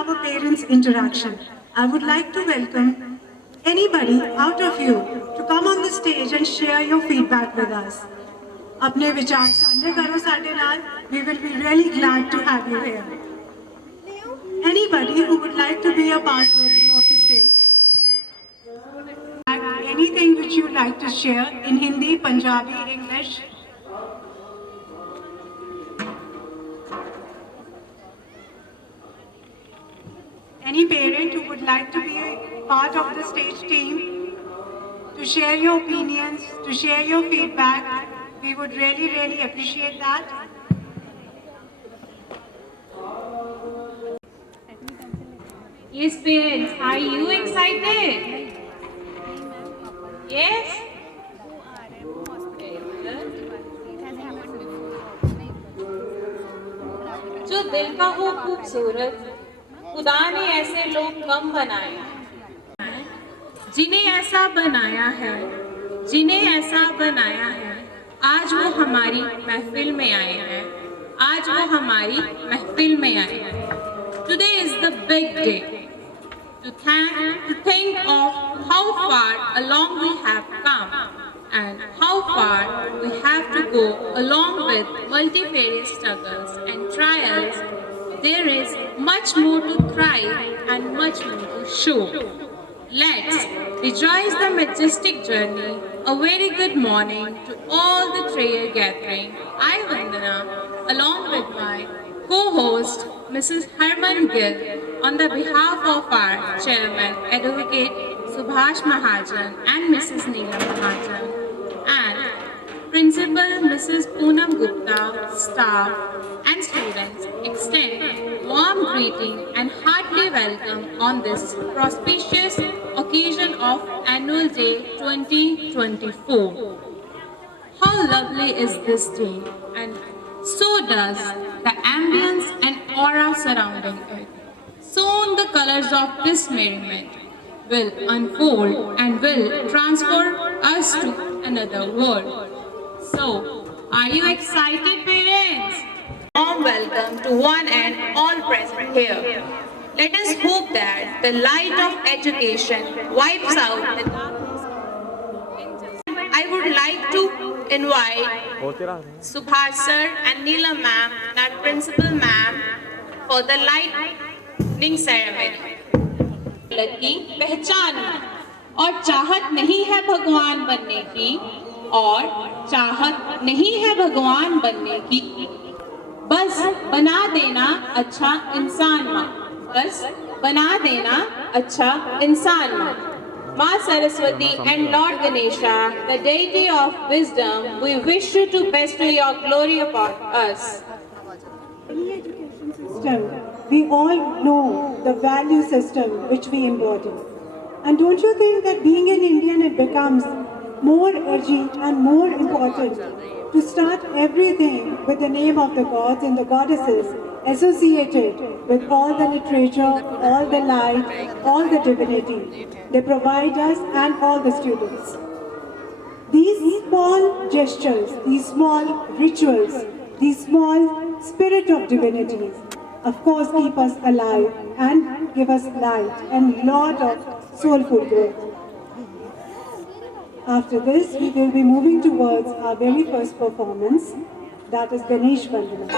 have a parents' interaction. I would like to welcome anybody out of you to come on the stage and share your feedback with us. अपने विचार साझे करो साडे नाल. We will be really glad to have you here. Anybody who would like to be a part of the stage? Anything which you like to share in Hindi, Punjabi, English? Any parent who would like to be a part of the stage team, to share your opinions, to share your feedback, we would really appreciate that. Yes, parents, are you excited? Yes? जो दिल का हो खूबसूरत, खुदा ने ऐसे लोग कम बनाए हैं, जिन्हें ऐसा बनाया है, जिन्हें ऐसा बनाया है, आज वो हमारी महफिल में आए हैं, आज वो हमारी महफिल में आए हैं. Today is the big day to think of how far along we have come and how far we have to go along with multifarious struggles and trials. There is much more to thrive and much more to show. Let's rejoice the majestic journey. A very good morning to all the prayer gathering. I, Vandana, along with my co-host, Mrs. Harman Gill, on the behalf of our Chairman, Advocate Subhash Mahajan and Mrs. Neelam Mahajan, and Principal Mrs. Poonam Gupta, staff and students, extend warm greeting and heartily welcome on this auspicious occasion of Annual Day 2024. How lovely is this day, and so does the ambience and aura surrounding it. Soon the colors of this merriment will unfold and will transform us to another world. So, are you excited, parents? Warm welcome to one and all present here. Let us hope that the light of education wipes out the darkness. I would like to invite Subhash sir and Neelam ma'am and our principal ma'am for the lightning ceremony. की पहचान और चाहत नहीं है भगवान बनने की, और चाहत नहीं है भगवान बनने की, बस बना देना अच्छा इंसान माँ, बस बना देना अच्छा इंसान माँ. Ma Saraswati and Lord Ganesha, the deity of wisdom, we wish you to bestow your glory upon us. Any education system, we all know the value system which we embody. And don't you think that being an Indian, it becomes more urgent and more important to start everything with the name of the gods and the goddesses associated with all the literature, all the light, all the divinity they provide us and all the students. These small gestures, these small rituals, these small spirit of divinities, of course, keep us alive and give us light and lot of soulful growth. After this, we will be moving towards our very first performance, that is Ganesh Vandana.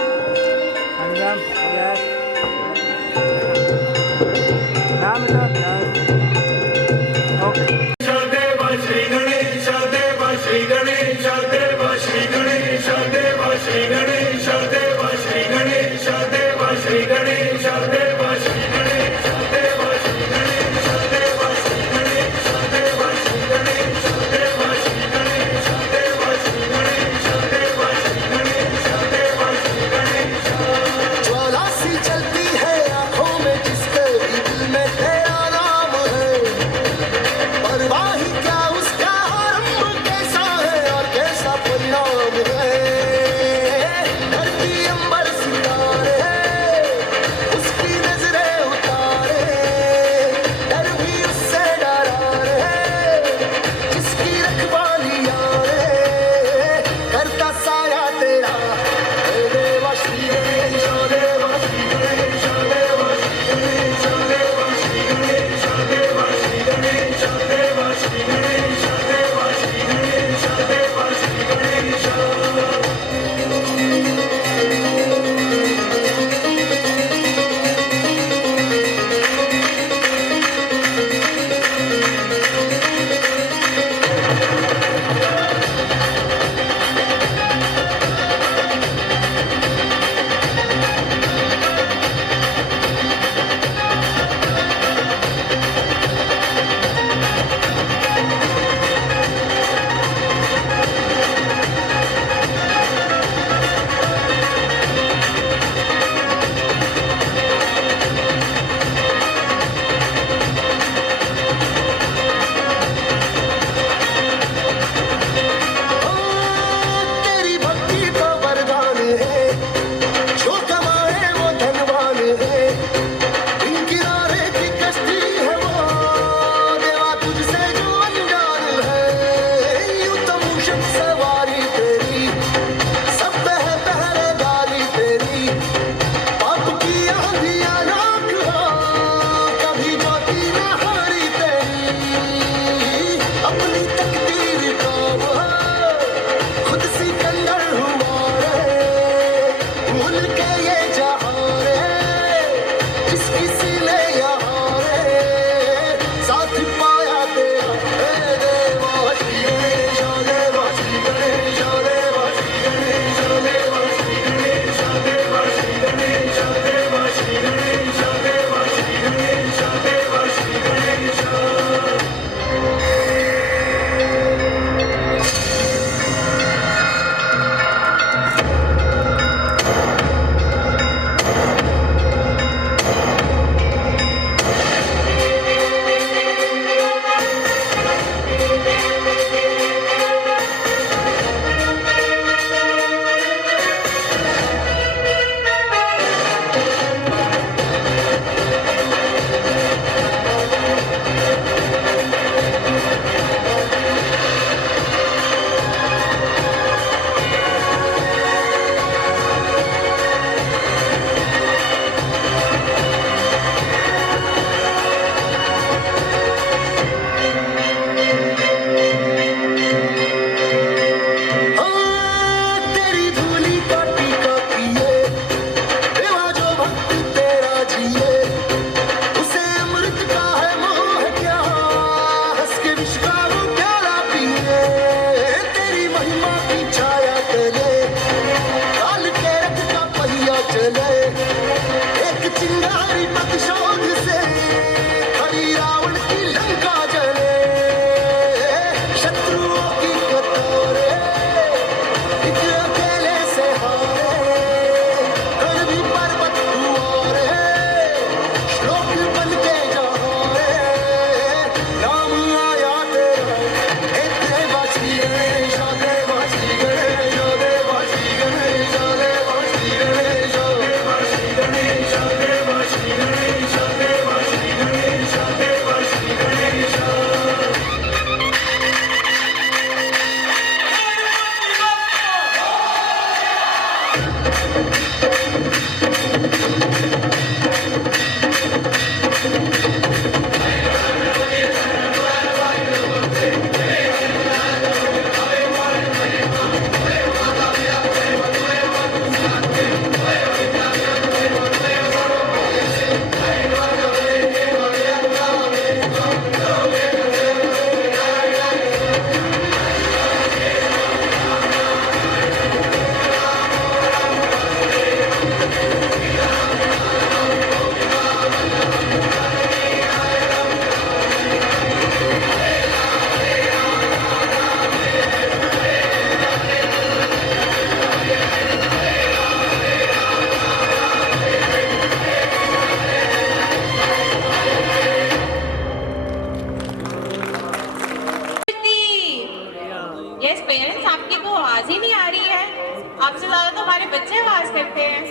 आपसे ज़्यादा तो हमारे बच्चे आवाज़ करते हैं.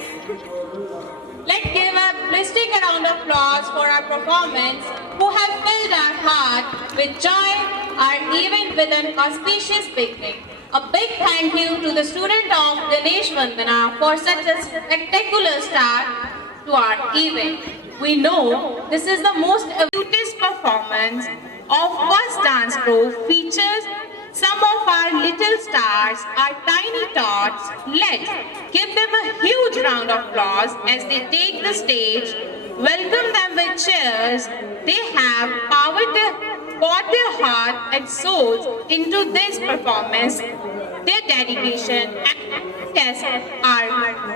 Let's give a blistering round of applause for our performance, who have filled our heart with joy, our event with an auspicious beginning. A big thank you to the student of Ganesh Vandana for such a spectacular start to our event. We know this is the most cutest performance of first dance pro features some of our little stars, our tiny tots. Let's give them a huge round of applause as they take the stage. Welcome them with cheers. They have poured their heart and souls into this performance. Their dedication and yes, are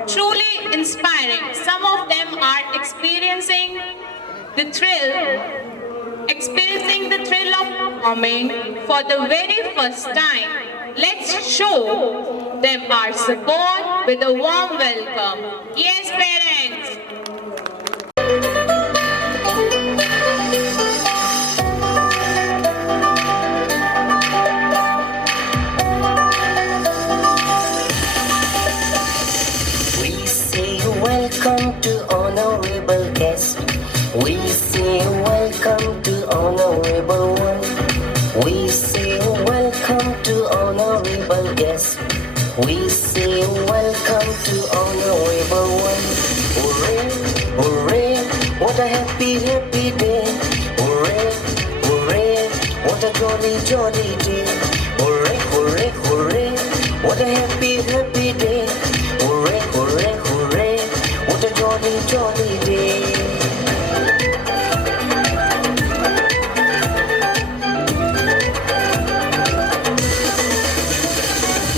truly inspiring. Some of them are experiencing the thrill of performing for the very first time. Let's show them our support with a warm welcome. Yes, parents. We say welcome to honorable guest. We say welcome to honorable one. We say welcome to honorable guest. We say welcome to honorable one. Hooray, hooray, what a happy, happy day. Hooray, hooray, what a jolly, jolly day. Hooray, hooray, hooray, what a happy, happy day. Hooray, hooray, hooray, what a jolly, jolly day.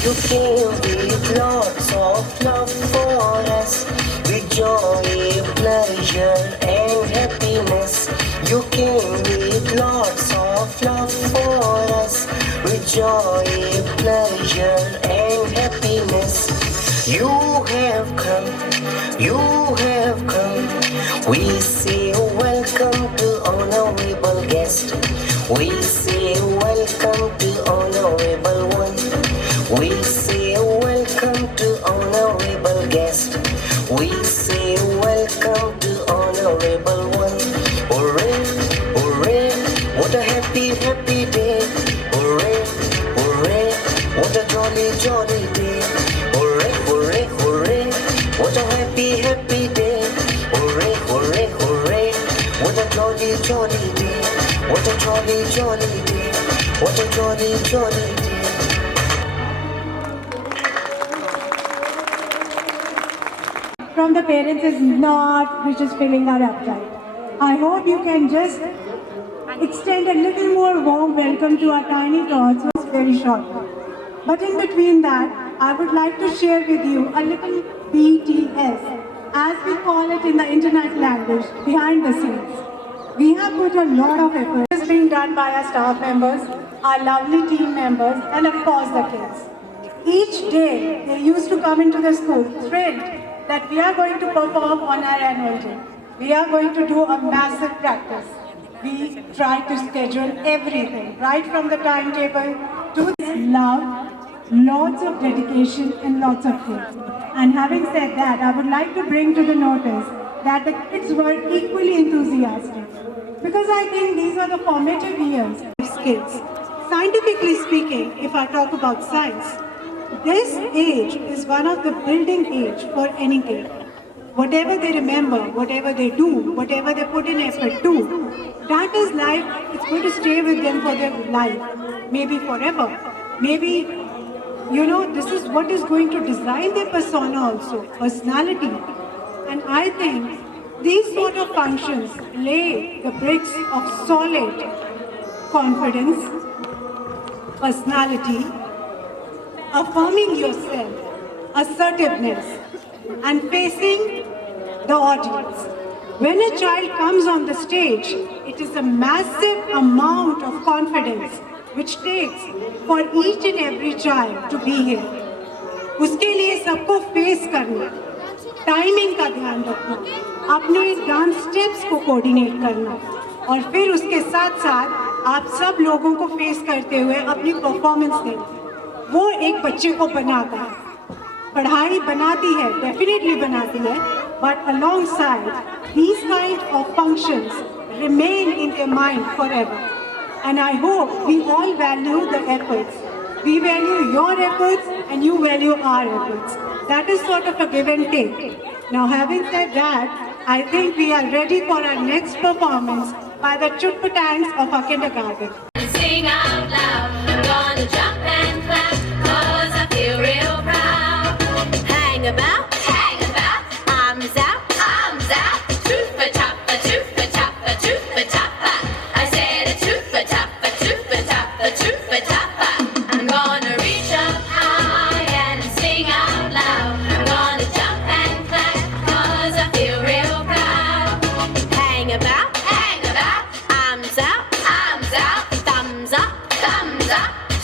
You came with lots of love for us, with joy, pleasure and happiness. You came with lots of love for us, with joy, pleasure and happiness. You have come, you have come. We say welcome to honorable guest. We say welcome to honorable one. We say welcome to honorable guest. We say welcome to honorable one. Hooray, hooray, what a happy, happy day. Hooray, hooray, what a jolly, jolly day. Hooray, hooray, hooray, what a happy, happy day. Hooray, hooray, hooray, what a jolly, jolly day. What a jolly, jolly day. What a jolly, jolly day. From the parents is not which is filling our appetite. I hope you can just extend a little more warm welcome to our tiny tots who is very short. But in between that, I would like to share with you a little BTS, as we call it in the internet language, behind the scenes. We have put a lot of effort. This is being done by our staff members, our lovely team members, and of course the kids. Each day, they used to come into the school thrilled that we are going to perform on our annual day. We are going to do a massive practice. We try to schedule everything, right from the timetable to love, lots of dedication and lots of kids. And having said that, I would like to bring to the notice that the kids were equally enthusiastic. Because I think these are the formative years of skills. Scientifically speaking, if I talk about science, this age is one of the building age for any kid. Whatever they remember, whatever they do, whatever they put in effort to, that is life. It's going to stay with them for their life, maybe forever. Maybe, this is what is going to design their persona also, personality. And I think these sort of functions lay the bricks of solid confidence, personality, affirming yourself, assertiveness, and facing the audience. When a child comes on the stage, it is a massive amount of confidence which takes for each and every child to be here. उसके लिए सबको face करना, timing का ध्यान रखना, अपने dance steps को coordinate करना और फिर उसके साथ साथ आप सब लोगों को फेस करते हुए अपनी परफॉर्मेंस देना, वो एक बच्चे को बनाता है. पढ़ाई बनाती है, डेफिनेटली बनाती है, but alongside these kind of functions remain in their mind forever. And I hope we all value the efforts. We value your efforts and you value our efforts. That is sort of a give and take. Now, having said that, I think we are ready for our next performance by the Chutpatangs of our kindergarten. Sing out loud, I'm gonna jump and clap, 'cause I feel real proud. Hang about, arms out, toofa toppa, toofa toppa, toofa toppa. I said a toofa toppa, toofa toppa, toofa toppa. I'm gonna reach up high and sing out loud. I'm gonna jump and clap, 'cause I feel real proud. Hang about, arms out, thumbs up,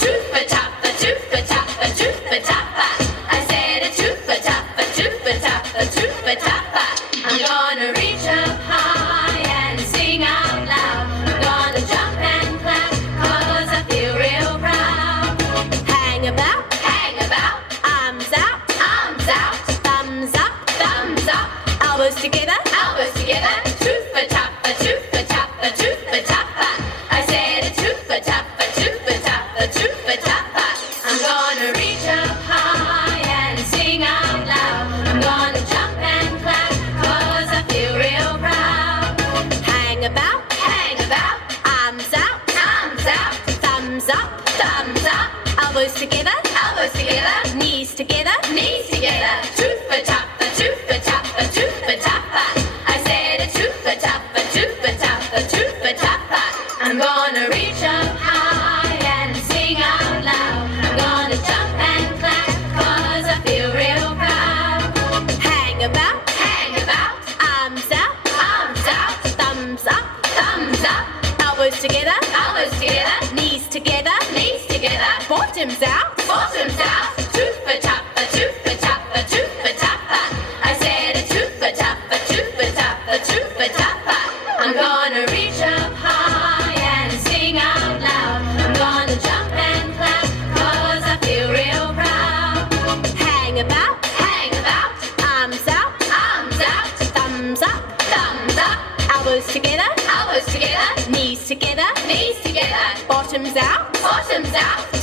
toofa toppa, toofa toppa, toofa toppa. I said a toofa toppa, toofa toppa, toofa toppa. I'm gonna reach up high and sing out loud. I'm gonna jump and clap, 'cause I feel real proud. Hang about, arms out, thumbs up, elbows together, toofa toppa, toofa toppa, toofa toppa. I said a toofa toppa, toofa toppa, toofa toppa. I'm gonna reach up high and sing out loud. I'm gonna jump and clap, 'cause I feel real proud. Hang about, arms out, thumbs up, elbows together, knees together, toofa toppa, toofa toppa, toofa toppa. I said a toofa toppa, toofa toppa, toofa toppa. I'm gonna reach up high and sing out loud. I'm gonna jump and clap, 'cause I feel real proud. Hang about, arms out, thumbs up, elbows together, knees together, bottoms out, toofa toppa, toofa toppa, toofa toppa. I said a toofa toppa, toofa toppa, toofa toppa. I'm gonna reach up high and sing out loud. I'm gonna jump and clap, 'cause I feel real proud. Hang about, arms out, thumbs up, elbows together, knees together, bottoms out,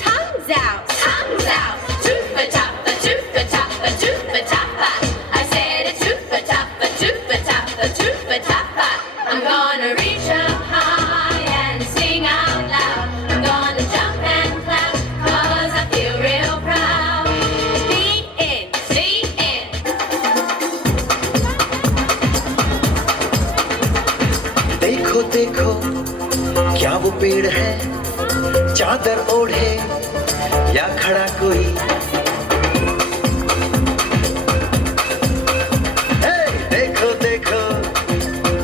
tongues out, toofa toppa, toofa toppa, toofa toppa. I said a toofa toppa, toofa toppa, toofa toppa. I'm gonna reach up high and sing out loud. I'm gonna jump and clap, 'cause I feel real proud. The end. देखो देखो क्या वो पेड़ है, चादर ओढ़े या खड़ा कोई। हे, देखो देखो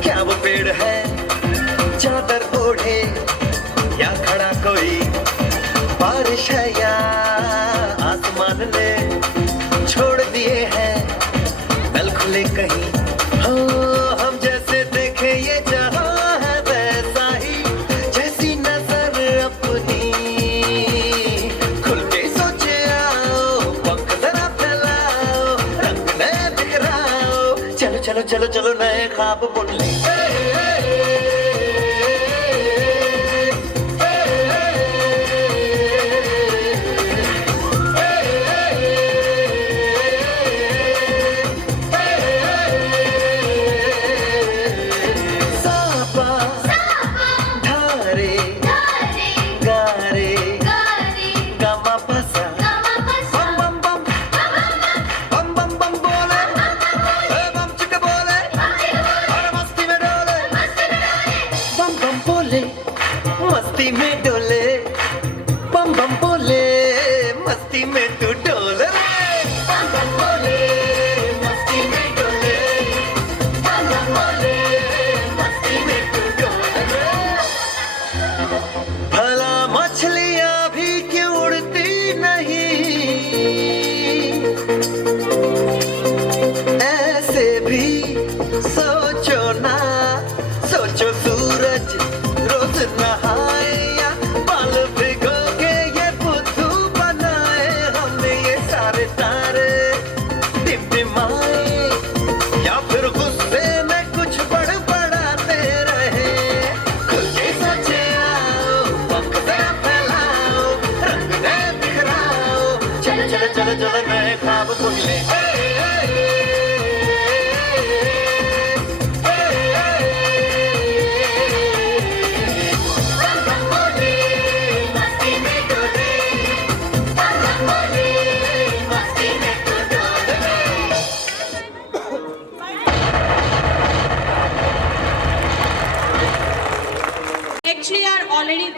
क्या वो पेड़ है, चादर ओढ़े या खड़ा कोई। बारिश है या आसमान ने छोड़ दिए हैं नल खुले कहीं। हो हम जैसे देखे ये जहां है वैसा ही, जैसी नजर अपनी खुल के सोचे आओ, पंख जरा फैलाओ, रंग नए बिखराओ। चलो चलो चलो चलो नए ख्वाब बुन ले।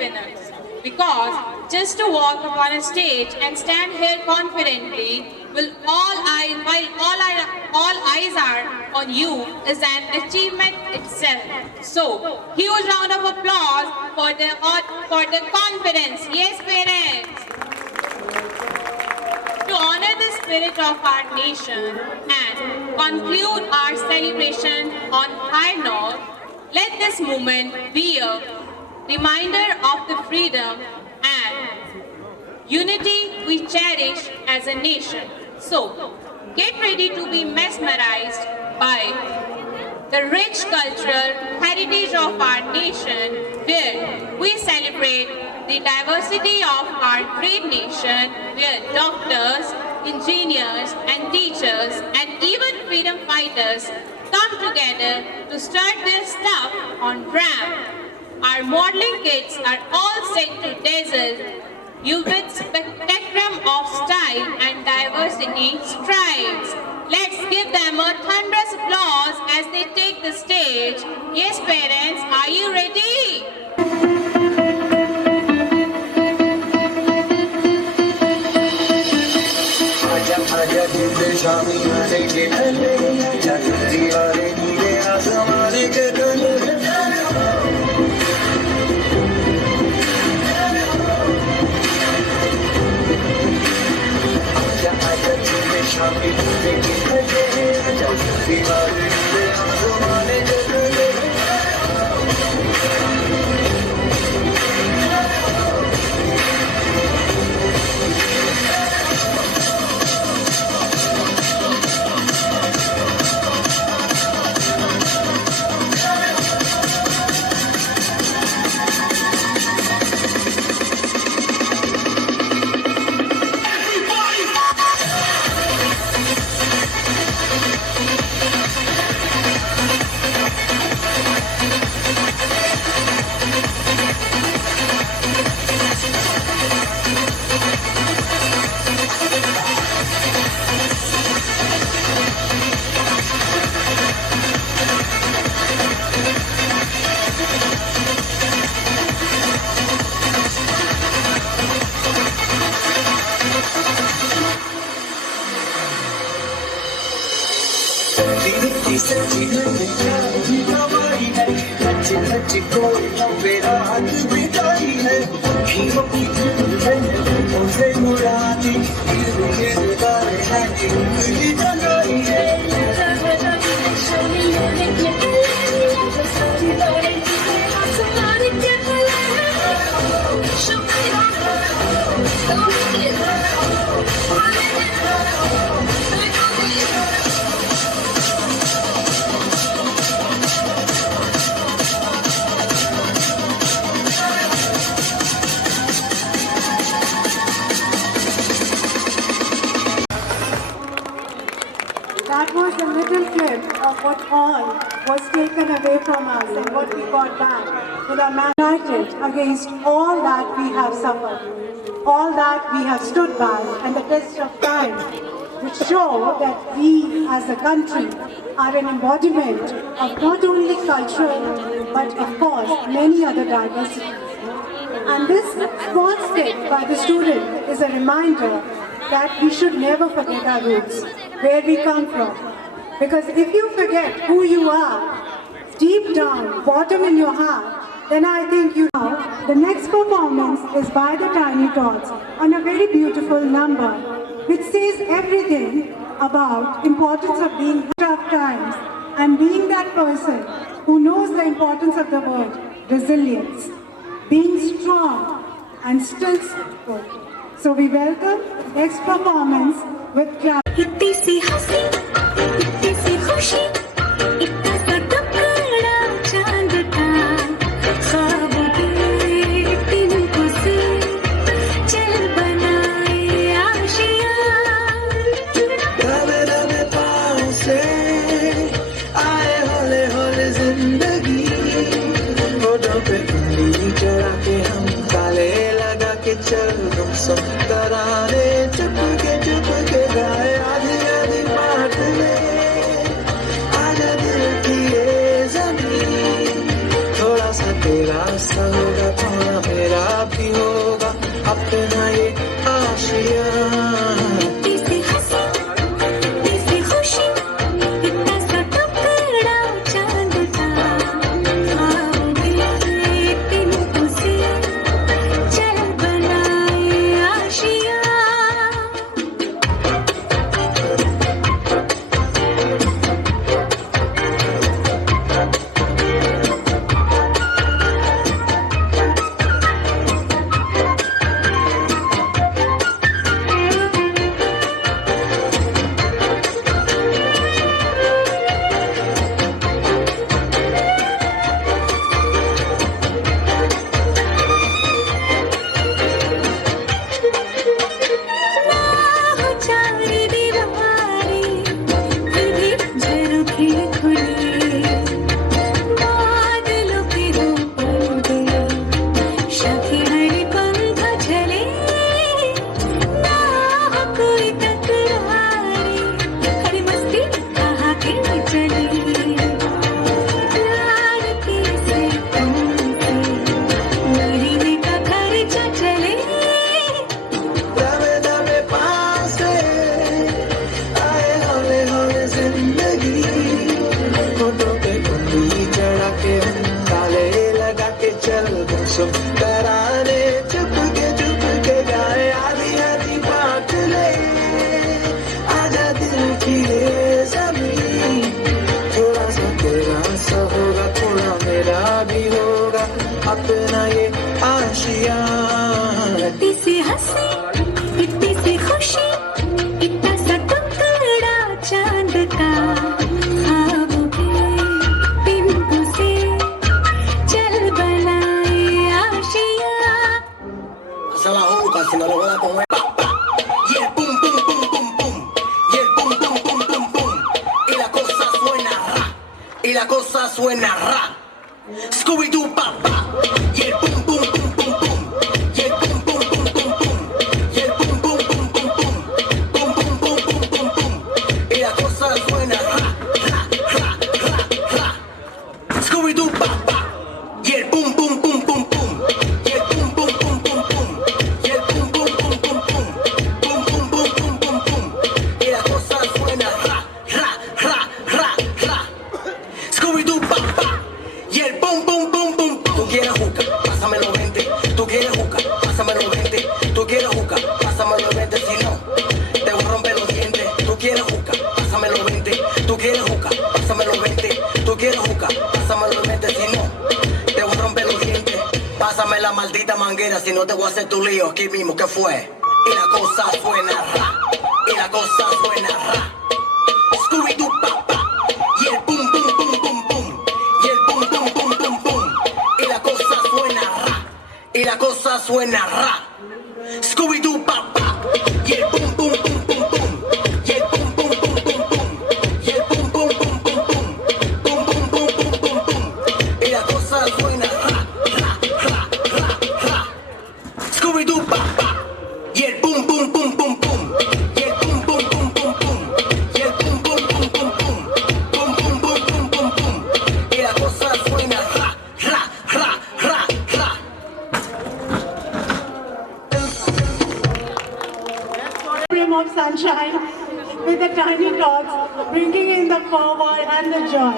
winners. Because just to walk upon a stage and stand here confidently, while all eyes are on you, is an achievement itself. So, huge round of applause for the confidence. Yes, parents. To honor the spirit of our nation and conclude our celebration on high note, let this moment be a reminder of the freedom and unity we cherish as a nation. So, get ready to be mesmerized by the rich cultural heritage of our nation, where we celebrate the diversity of our great nation, where doctors, engineers and teachers and even freedom fighters come together to start their stuff on ramp. Our modeling kits are all set to dazzle you with spectrum of style and diversity strides. Let's give them a thunderous applause as they take the stage. Yes, parents, are you ready? That was a little clip of what all was taken away from us and what we got back with our man united against all that we have suffered, all that we have stood by and the test of time, which show that we as a country are an embodiment of not only cultural but of course many other diversities. And this small step by the student is a reminder that we should never forget our roots, where we come from. Because if you forget who you are, deep down, bottom in your heart, then I think you know. The next performance is by the Tiny Tots on a very beautiful number, which says everything about importance of being tough times and being that person who knows the importance of the word resilience, being strong and still good. So we welcome the next performance with clap. इतनी सी हंसी, इतनी सी खुशी, इतना सा टुकड़ा चांद का, ख्वाब के तिनको से चल बनाए आशियाँ। दबे दबे पाँव से आए हौले हौले जिंदगी, होठों पे उंगली चढ़ा के हम ताले लगा के चल हम सब तराने चुपके गाए आधी आधी बात में आजा दिल की ये ज़मीन, थोड़ा सा तेरा सा होगा थोड़ा मेरा la cosa suena ra. Scooby-Doo papá. Y el pum pum pum pum pum. Y el pum pum pum pum pum. Y el pum pum pum pum pum. Pum pum pum pum pum pum. Y la cosa suena ra ra ra ra ra. Scooby-Doo papá. Y el pum pum pum pum pum. Y el pum pum pum pum pum. Y el pum pum pum pum pum. Pum pum pum pum pum pum. Y la cosa suena ra ra ra ra ra. Scooby-Doo papá. Y el pum pum pum pum pum. Tú quieres juca, pásame los 20. Tú quieres juca, pásame los 20. Tú quieres juca, pásame los 20. Si no, te voy a romper los dientes. Tú quieres juca, pásame los 20. Tú quieres juca, pásame los 20. Tú quieres juca, pásame los 20. Si no, te voy a romper los dientes. Pásame la maldita manguera, si no te voy a hacer tu lío aquí mismo. ¿Qué fue? Y la cosa suena ra. Y la cosa suena ra. Scooby-Doo papá. Y el pum pum pum pum pum. Y el pum pum pum pum pum. Y la cosa suena ra. Y la cosa suena ra. Scooby-Doo papá. Y el pum pum pum pum pum. Y el pum pum pum pum pum. Y el pum pum pum pum pum. Pum pum pum pum pum pum. Y la cosa suena ra ra ra ra ra. Scooby-Doo papá. Y el pum pum pum pum pum. Y el pum pum pum pum pum. Y el pum pum pum pum pum. Pum pum pum pum pum pum. Y la cosa suena ra ra ra ra ra. Rim of sunshine with the tiny dots bringing in the forward and the joy.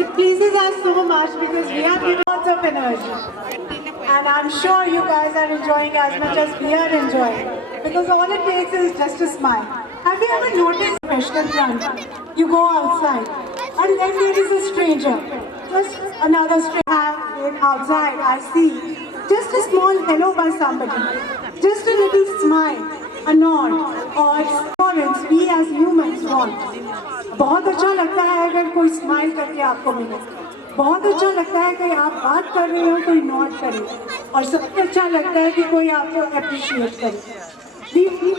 It pleases us so much because we have lots of energy. And I'm sure you guys are enjoying as much as we are enjoying. Because all it takes is just a smile. Have you ever noticed professional front? You go outside and then there is a stranger. Just another stranger outside, I see. Just a small hello by somebody. Just a little smile, a nod, or assurance we as humans want. बहुत अच्छा लगता है अगर कोई smile करके आपको मिले. बहुत अच्छा लगता है कि आप बात कर रहे हो कोई नॉट करे. और सबसे अच्छा लगता है कि कोई आपको अप्रिशिएट करे. We need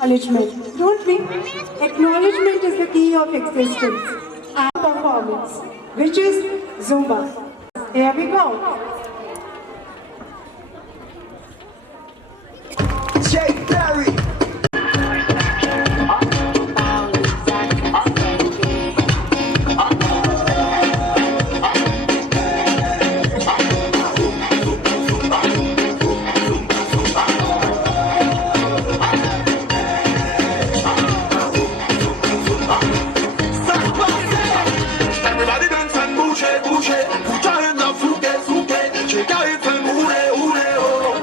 acknowledgement, don't we? Acknowledgement is the key of existence and performance, which is Zumba. Here we go. Jay Berry. Everybody dance and bouge, bouge. Put your hands up, souke, souke. Shake your hips and hule, hule, oh.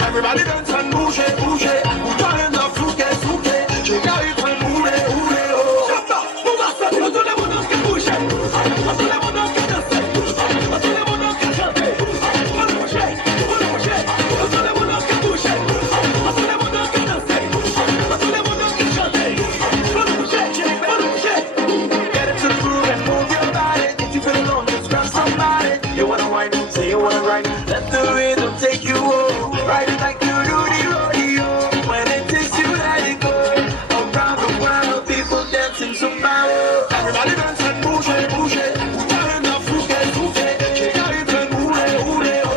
Everybody dance and bouge, bouge. Put your hands up, souke, souke. Shake your hips and hule, hule, oh. A todo le mundo que bouge. A todo le mundo que danse. A todo le mundo que chante. Put it bouge, put it bouge. A todo le mundo que bouge. A todo le mundo que danse. A todo le mundo que chante. Put it bouge, put it bouge. Get into the groove and move your body. If you feel alone, just grab somebody. You wanna whine, say you wanna rhyme. Let the rhythm take you home. Ride it like you do the rodeo. When it takes you, let it go. Around the world, people dancing somebody. Everybody dance and bouge, bouge. Put your hands up, souke, souke. Shake your hips and hule, hule, oh.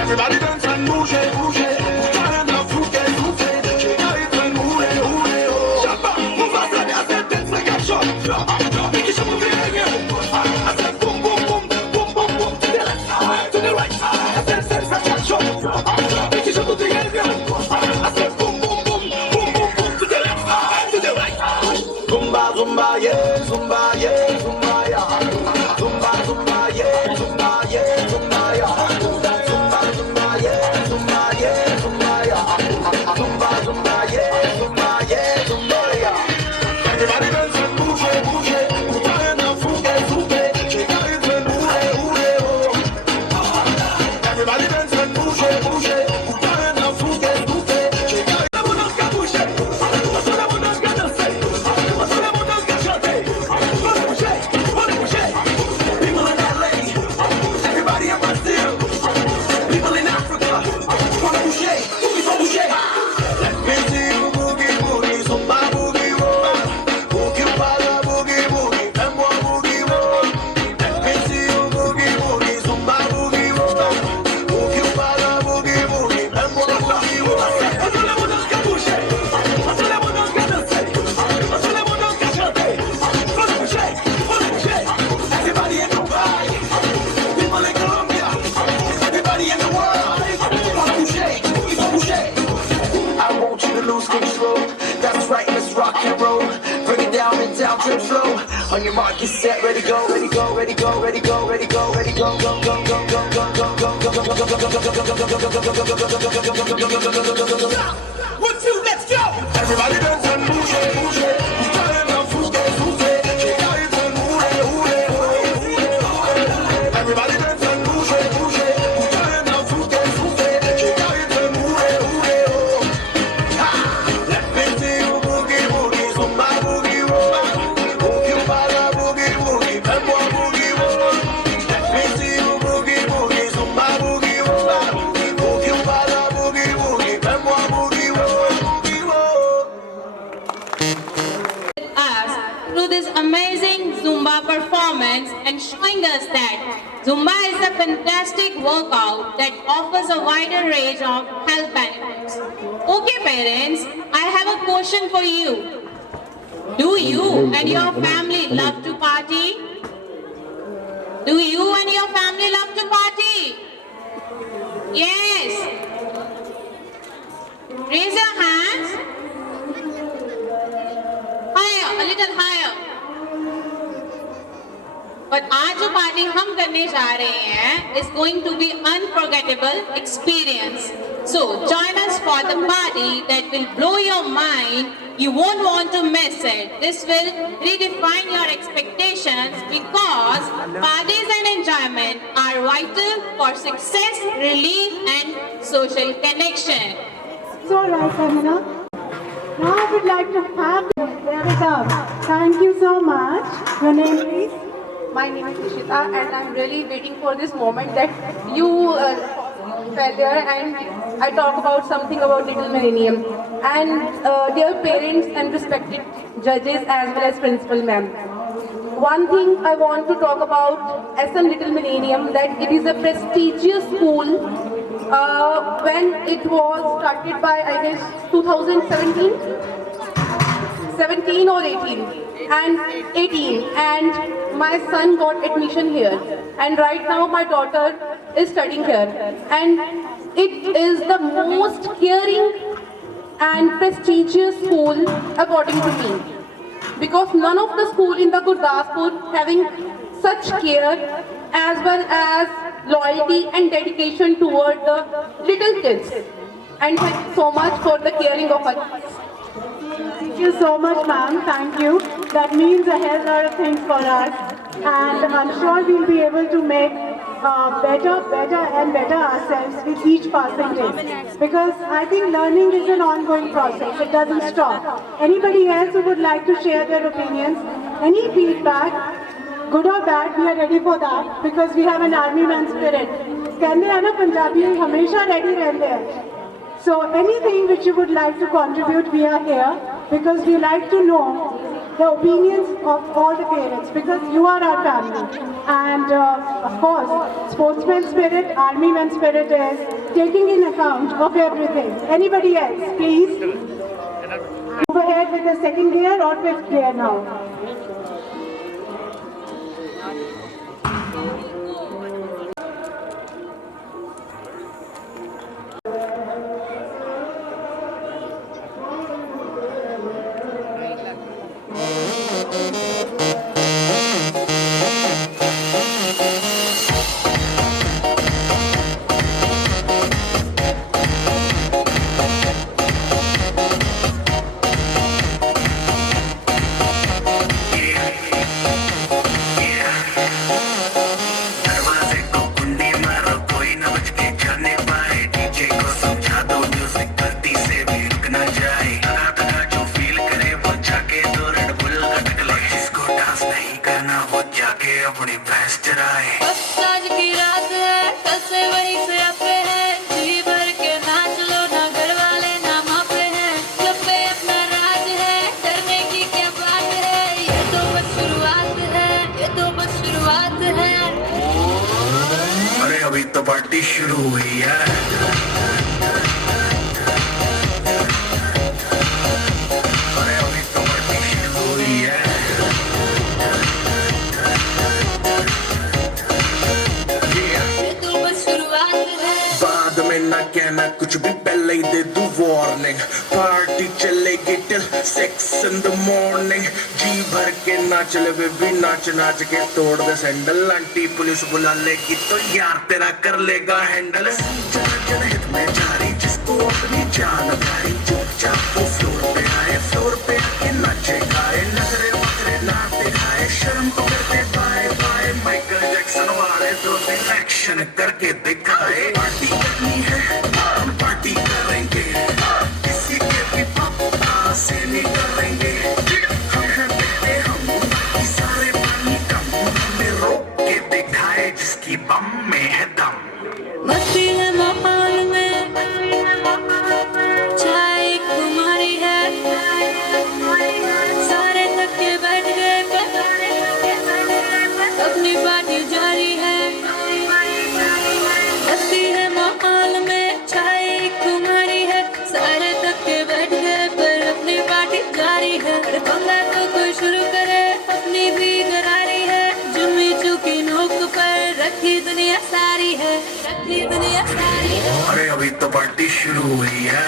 Everybody dance and bouge, bouge. Put your hands up, souke, souke. Shake your hips and hule, hule, oh. Shabba, move us and I said dance like a shot. Make it shabba feel again. I said boom, boom, boom, boom, boom, boom. To the left, to the right. I said dance like a shot. Make it shabba feel again. I said boom, boom, boom, boom, boom, boom. To the left, to the right. Zumba, zumba, yeah, zumba, yeah, zumba, yeah. Zumba, zumba, yeah, zumba, yeah, zumba, yeah. Zumba, zumba, yeah, zumba, yeah, zumba, yeah. Zumba, zumba, yeah, zumba, yeah, zumba, yeah. Everybody dance and bouge, bouge. Put your hands up, souke, souke. Shake your hips and hule, hule, oh. Everybody dance and bouge, bouge. Put your hands up, souke, souke. Shake your hips and hule, hule, oh. let's rock and roll. Bring it down and down to the flow. On your mark, get set, ready go, ready go, ready go, ready go, ready go, ready go, go, go, go, go, go, go, go, go, go, go, go, go. 1, 2, let's go. Everybody dance and bouge, bouge. Everybody dance and bouge, bouge. Let me see you boogie, boogie, zumba, boogie, roll. Boogie, bala, boogie, boogie, pembo, boogie, roll. Let me see you boogie, boogie, zumba, boogie, roll. Boogie, bala, boogie, boogie, pembo, boogie, roll. Us through this amazing Zumba performance and showing us that Zumba is a fantastic workout that offers a wider range of health benefits. Okay parents, I have a question for you. Do you and your family love to party? Do you and your family love to party? Yes. Raise your hands. Higher, a little higher. But आज जो party हम करने जा रहे हैं is going to be unforgettable experience. So join us for the party that will blow your mind. You won't want to miss it. This will redefine your expectations because parties and enjoyment are vital for success, relief, and social connection. It's all right, Amina. Now I would like to have there it up. Thank you so much. Your name, please? My name is Ishita and I'm really waiting for this moment that you fell there and I talk about something about Little Millennium. And dear parents and respected judges as well as principal ma'am. One thing I want to talk about SM Little Millennium, that it is a prestigious school when it was started by I guess 2017? 17 or 18 and 18 and my son got admission here and right now my daughter is studying here and it is the most caring and prestigious school according to me because none of the school in the Gurdaspur having such care as well as loyalty and dedication toward the little kids, and thank you so much for the caring of us. Thank you so much, ma'am. Thank you. That means a hell lot of things for us. And I'm sure we'll be able to make better ourselves with each passing day. Because I think learning is an ongoing process. It doesn't stop. Anybody else who would like to share their opinions, any feedback, good or bad, we are ready for that because we have an army man spirit. कहते हैं ना पंजाबी हमेशा ready रहते हैं. So anything which you would like to contribute, we are here because we like to know the opinions of all the parents because you are our family. And of course, sportsman spirit, army man spirit is taking in account of everything. Anybody else, please? Move ahead with the second gear or fifth gear now. अभी तो party शुरू हुई है अरे अभी तो party शुरू हुई है बाद में ना कहना कुछ भी पहले ही दे दूं वार्निंग पार्टी चलेगी टिल 6 in the morning, जी भर के नाच ले बेबी, नाच नाच के तोड़ दे सैंडल, आंटी पुलिस बुला लेगी तो यार तेरा कर लेगा हैंडल। जनहित में जारी जिसको अपनी जान प्यारी, चुपचाप वो फ्लोर पे आए, फ्लोर पे आके नाचे गाए, नखरे वखरे ना दिखाए, शर्म को करते बाय बाय, माइकल जैक्सन वाले दो दिन एक्शन करके दिखाए। पार्टी करनी है हम पार्टी करेंगे, किसी के भी पापा से नहीं करेंगे, हम हैं बेटे हम बाकी सारे पानी कम, हमें रोक के दिखाए जिसकी बम में है दम। मस्ती है माहौल में, चाय कुमारी है, सारे थक के बैठ गए अपनी पार्टी जारी है। मस्ती है माहौल में, चाय कुमारी है, सारे थक के बैठ गए पर अपनी पार्टी जारी है। पंगा तो कोई शुरू करे, अपनी भी करारी है, जुम्मी चुकी नोक पर रखी दुनिया सारी है, रखी दुनिया सारी है। अरे अभी तो पार्टी शुरू हुई है,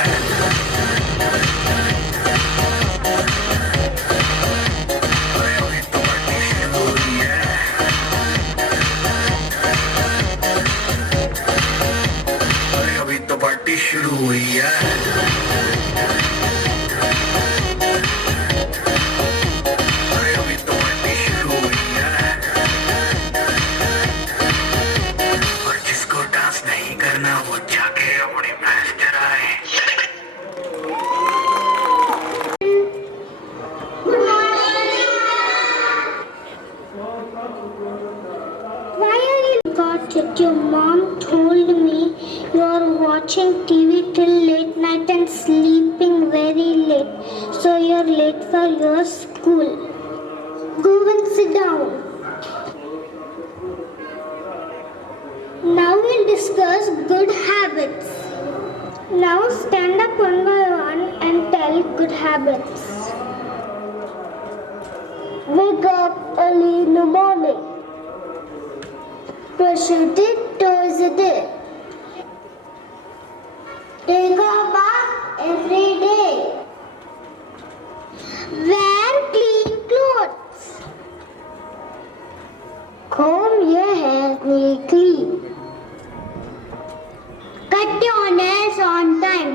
अरे अभी तो पार्टी शुरू हुई है, अरे अभी तो पार्टी शुरू हुई है। अरे अभी तो पार्टी शुरू हुई है, और जिसको डांस नहीं करना वो जाके अपनी भैंस चराए। Why are you got it? Your mom told me you're watching TV till late night and sleeping very late. So you're late for your school. Go and sit down. Now we'll discuss good habits. Now stand up one by one and tell good habits. Wake up early in the morning. Brush your teeth twice a day. Take a bath every day. Wear clean clothes. Comb your hair quickly. Cut your nails on time.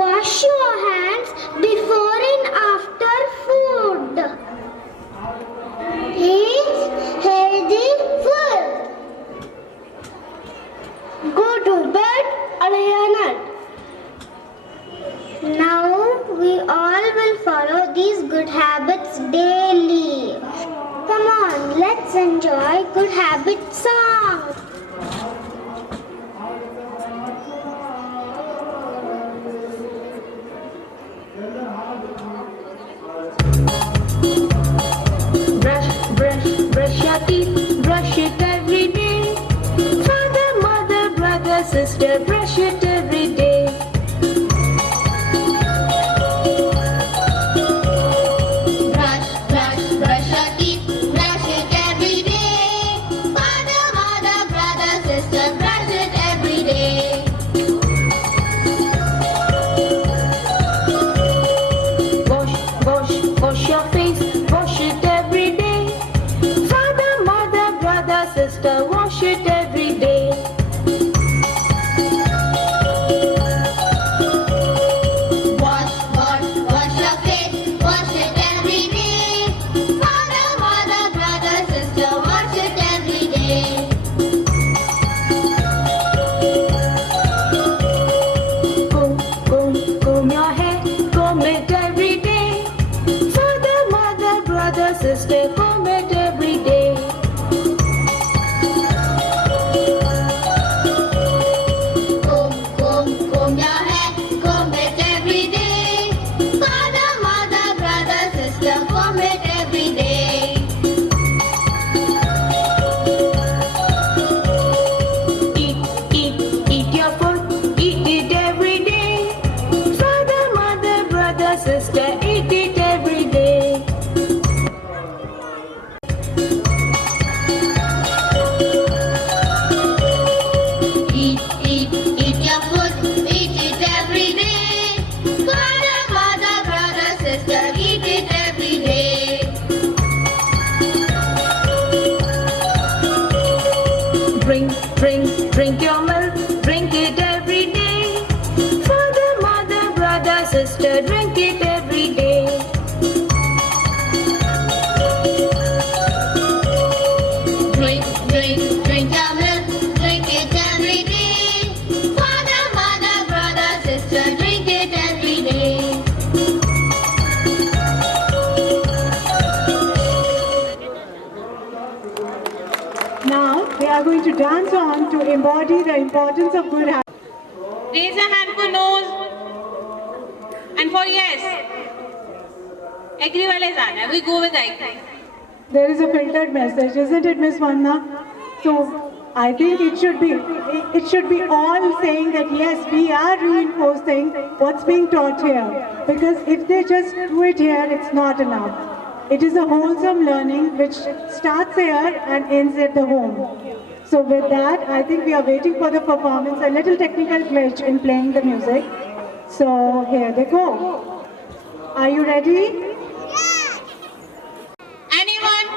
Wash your hands before and after food. Eat healthy food. Go to bed early at night. Now we all will follow these good habits daily. Come on, let's enjoy good habit song. Brush your teeth, brush it every day. Father, mother, brother, sister, brush it every day. Brush your teeth, brush it every day. Father, mother, brother, sister, brush it every day. Wash your face, wash it every day. Father, mother, brother, sister, wash it every day. Wash your face, wash it every day. Father, mother, brother, sister, wash it every day. Comb your hair, comb it every day. Father, mother, brother, sister, comb it every day. Comb your hair, comb it every day. Father, mother, brother, sister, comb it every day. Eat your food, eat it every day. Father, mother, brother, sister, eat it every day. Eat your food, eat it every day. Father, want to dance on to embody the importance of good habits. Raise a hand for no's and for yes. Agree wale jana. We go with agree. There is a filtered message, isn't it, Miss Vandana? So I think it should be all saying that yes, we are reinforcing what's being taught here. Because if they just do it here, it's not enough. It is a wholesome learning which starts here and ends at the home. So with that, I think we are waiting for the performance, a little technical glitch in playing the music. So here they go. Are you ready? Anyone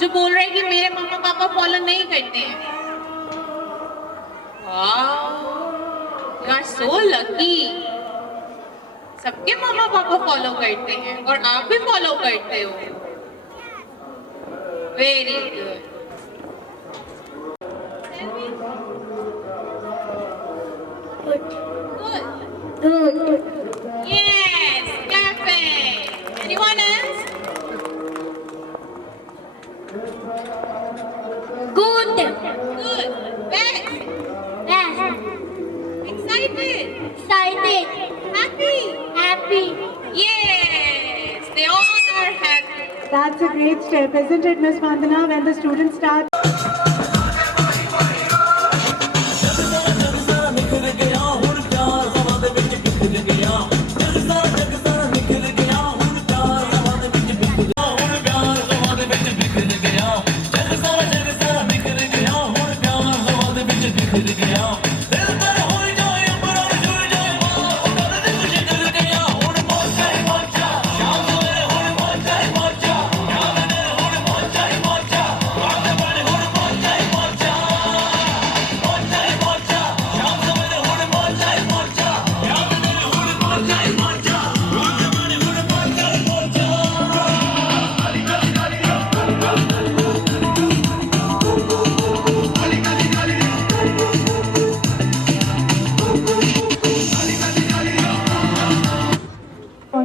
जो बोल रहे हैं कि मेरे मम्मा पापा follow नहीं करते हैं? Wow, you are so lucky. सबके मम्मा पापा फॉलो करते हैं और आप भी फॉलो करते हो. Very good. Good. Yes, perfect. Anyone else? Good. Good. Best. Excited. Excited. Happy. Happy. Yes, they all are happy. That's a great step, isn't it, Miss Vandana, when the students start?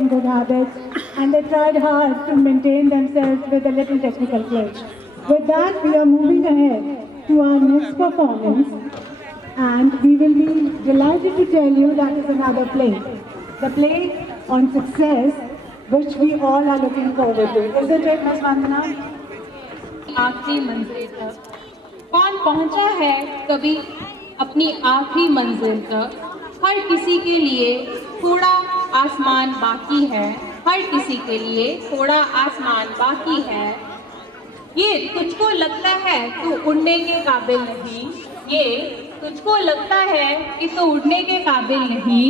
Good habits, and they tried hard to maintain themselves with a little technical glitch. With that, we are moving ahead to our next performance, and we will be delighted to tell you that is another play. The play on success, which we all are looking forward to. Isn't it, Ms. Vandana? आखिरी मंजिल तक कौन पहुंचा है कभी अपनी आखिरी मंजिल तक? हर किसी के लिए थोड़ा आसमान बाकी है, हर किसी के लिए थोड़ा आसमान बाकी है. ये तुझको लगता है तू उड़ने के काबिल नहीं, ये तुझको लगता है कि तू उड़ने के काबिल नहीं.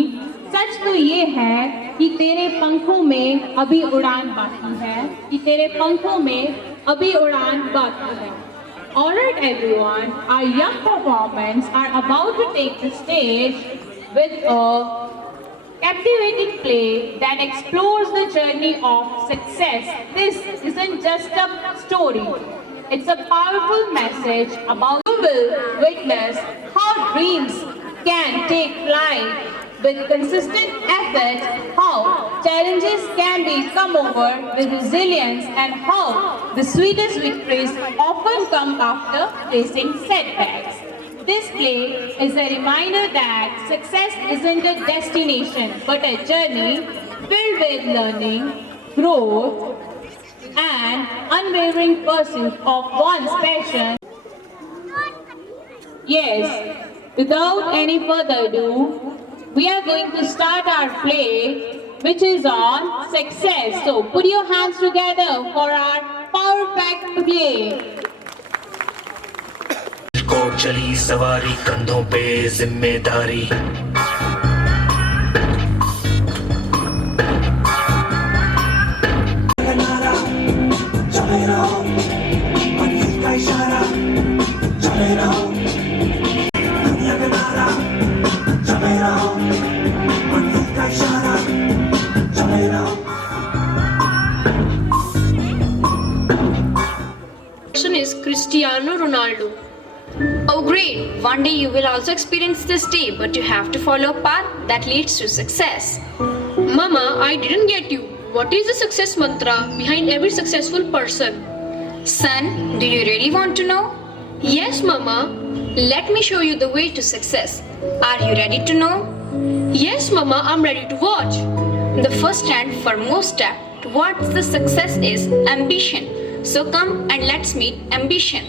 सच तो ये है कि तेरे पंखों में अभी उड़ान बाकी है, कि तेरे पंखों में अभी उड़ान बाकी है. Alright everyone, our young performers are about to take the stage with a captivating play that explores the journey of success. This isn't just a story, it's a powerful message about you will witness how dreams can take flight with consistent effort, how challenges can be come over with resilience, and how the sweetest victories often come after facing setbacks. This play is a reminder that success isn't a destination but a journey filled with learning, growth, and unwavering pursuit of one's passion. Yes, without any further ado, we are going to start our play, which is on success. So put your hands together for our power-packed play. को चली सवारी कंधों पे जिम्मेदारी. Is Cristiano Ronaldo. Oh great, one day you will also experience this day, but you have to follow a path that leads to success. Mama, I didn't get you. What is the success mantra behind every successful person? Son, do you really want to know? Yes, Mama. Let me show you the way to success. Are you ready to know? Yes, Mama, I'm ready to watch. The first and foremost step towards the success is ambition. So come and let's meet ambition.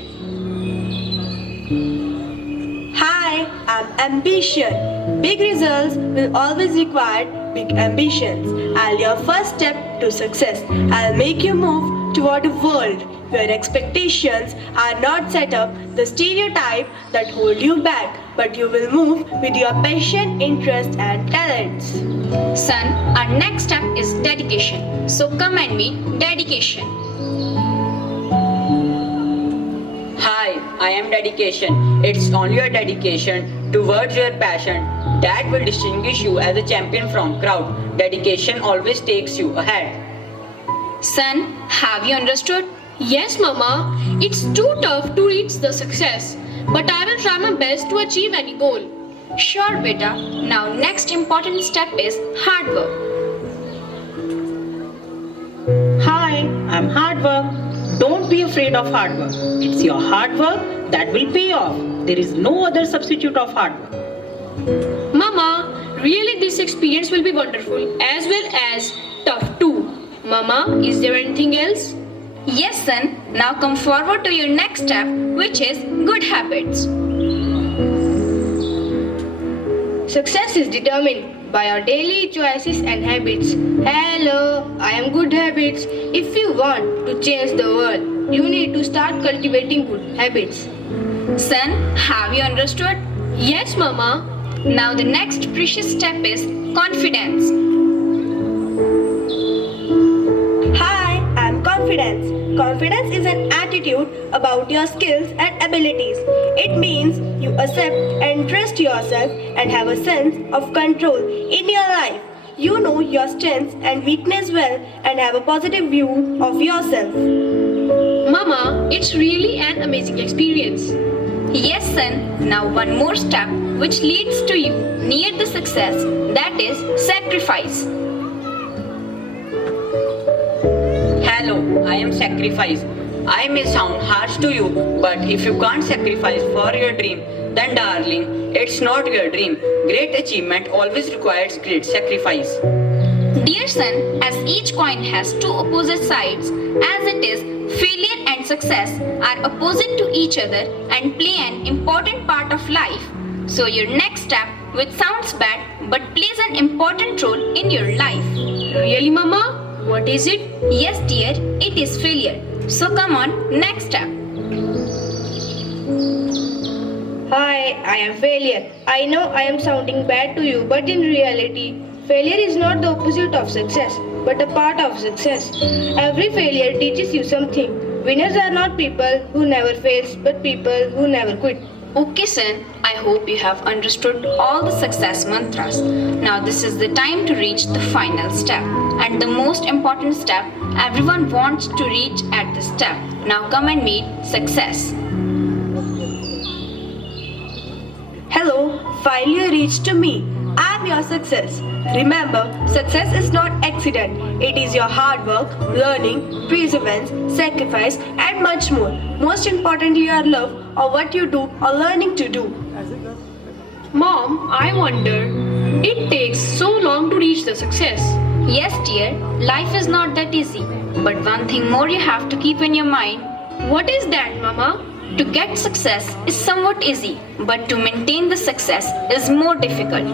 Hi, I'm Ambition. Big results will always require big ambitions. I'll your first step to success. I'll make you move toward a world where expectations are not set up, the stereotype that hold you back, but you will move with your passion, interest and talents. Son, our next step is dedication. So come and meet dedication. Hi, I am Dedication. It's only your dedication towards your passion that will distinguish you as a champion from crowd. Dedication always takes you ahead. Son, have you understood? Yes, Mama. It's too tough to reach the success, but I will try my best to achieve any goal. Sure, beta. Now next important step is hard work. Hi, I'm Hard Work. Don't be afraid of hard work. It's your hard work that will pay off. There is no other substitute of hard work. Mama, really this experience will be wonderful as well as tough too. Mama, is there anything else? Yes, son. Now come forward to your next step, which is good habits. Success is determined by our daily choices and habits. Hello, I am Good Habits. If you want to change the world, you need to start cultivating good habits. Son, have you understood? Yes, Mama. Now the next precious step is confidence. Hi, I'm Confidence. Confidence is an attitude about your skills and abilities. It means you accept and trust yourself and have a sense of control in your life. You know your strengths and weakness well and have a positive view of yourself. Mama, it's really an amazing experience. Yes, son. Now one more step which leads to you near the success, that is sacrifice. Hello, I am Sacrifice. I may sound harsh to you, but if you can't sacrifice for your dream, then darling, it's not your dream. Great achievement always requires great sacrifice. Dear son, as each coin has two opposite sides, as it is, failure and success are opposite to each other and play an important part of life. So your next step, which sounds bad but plays an important role in your life. Really, Mama? What is it? Yes, dear, it is failure. So come on, next step. Hi, I am Failure. I know I am sounding bad to you, but in reality, failure is not the opposite of success, but a part of success. Every failure teaches you something. Winners are not people who never fails, but people who never quit. Okay, son, I hope you have understood all the success mantras. Now this is the time to reach the final step. And the most important step, everyone wants to reach at this step. Now come and meet success. Hello, finally you reached to me. I am your success. Remember, success is not accident. It is your hard work, learning, perseverance, sacrifice and much more. Most importantly, your love or what you do or learning to do. Mom, I wonder, it takes so long to reach the success. Yes, dear, life is not that easy. But one thing more you have to keep in your mind. What is that, Mama? To get success is somewhat easy, but to maintain the success is more difficult.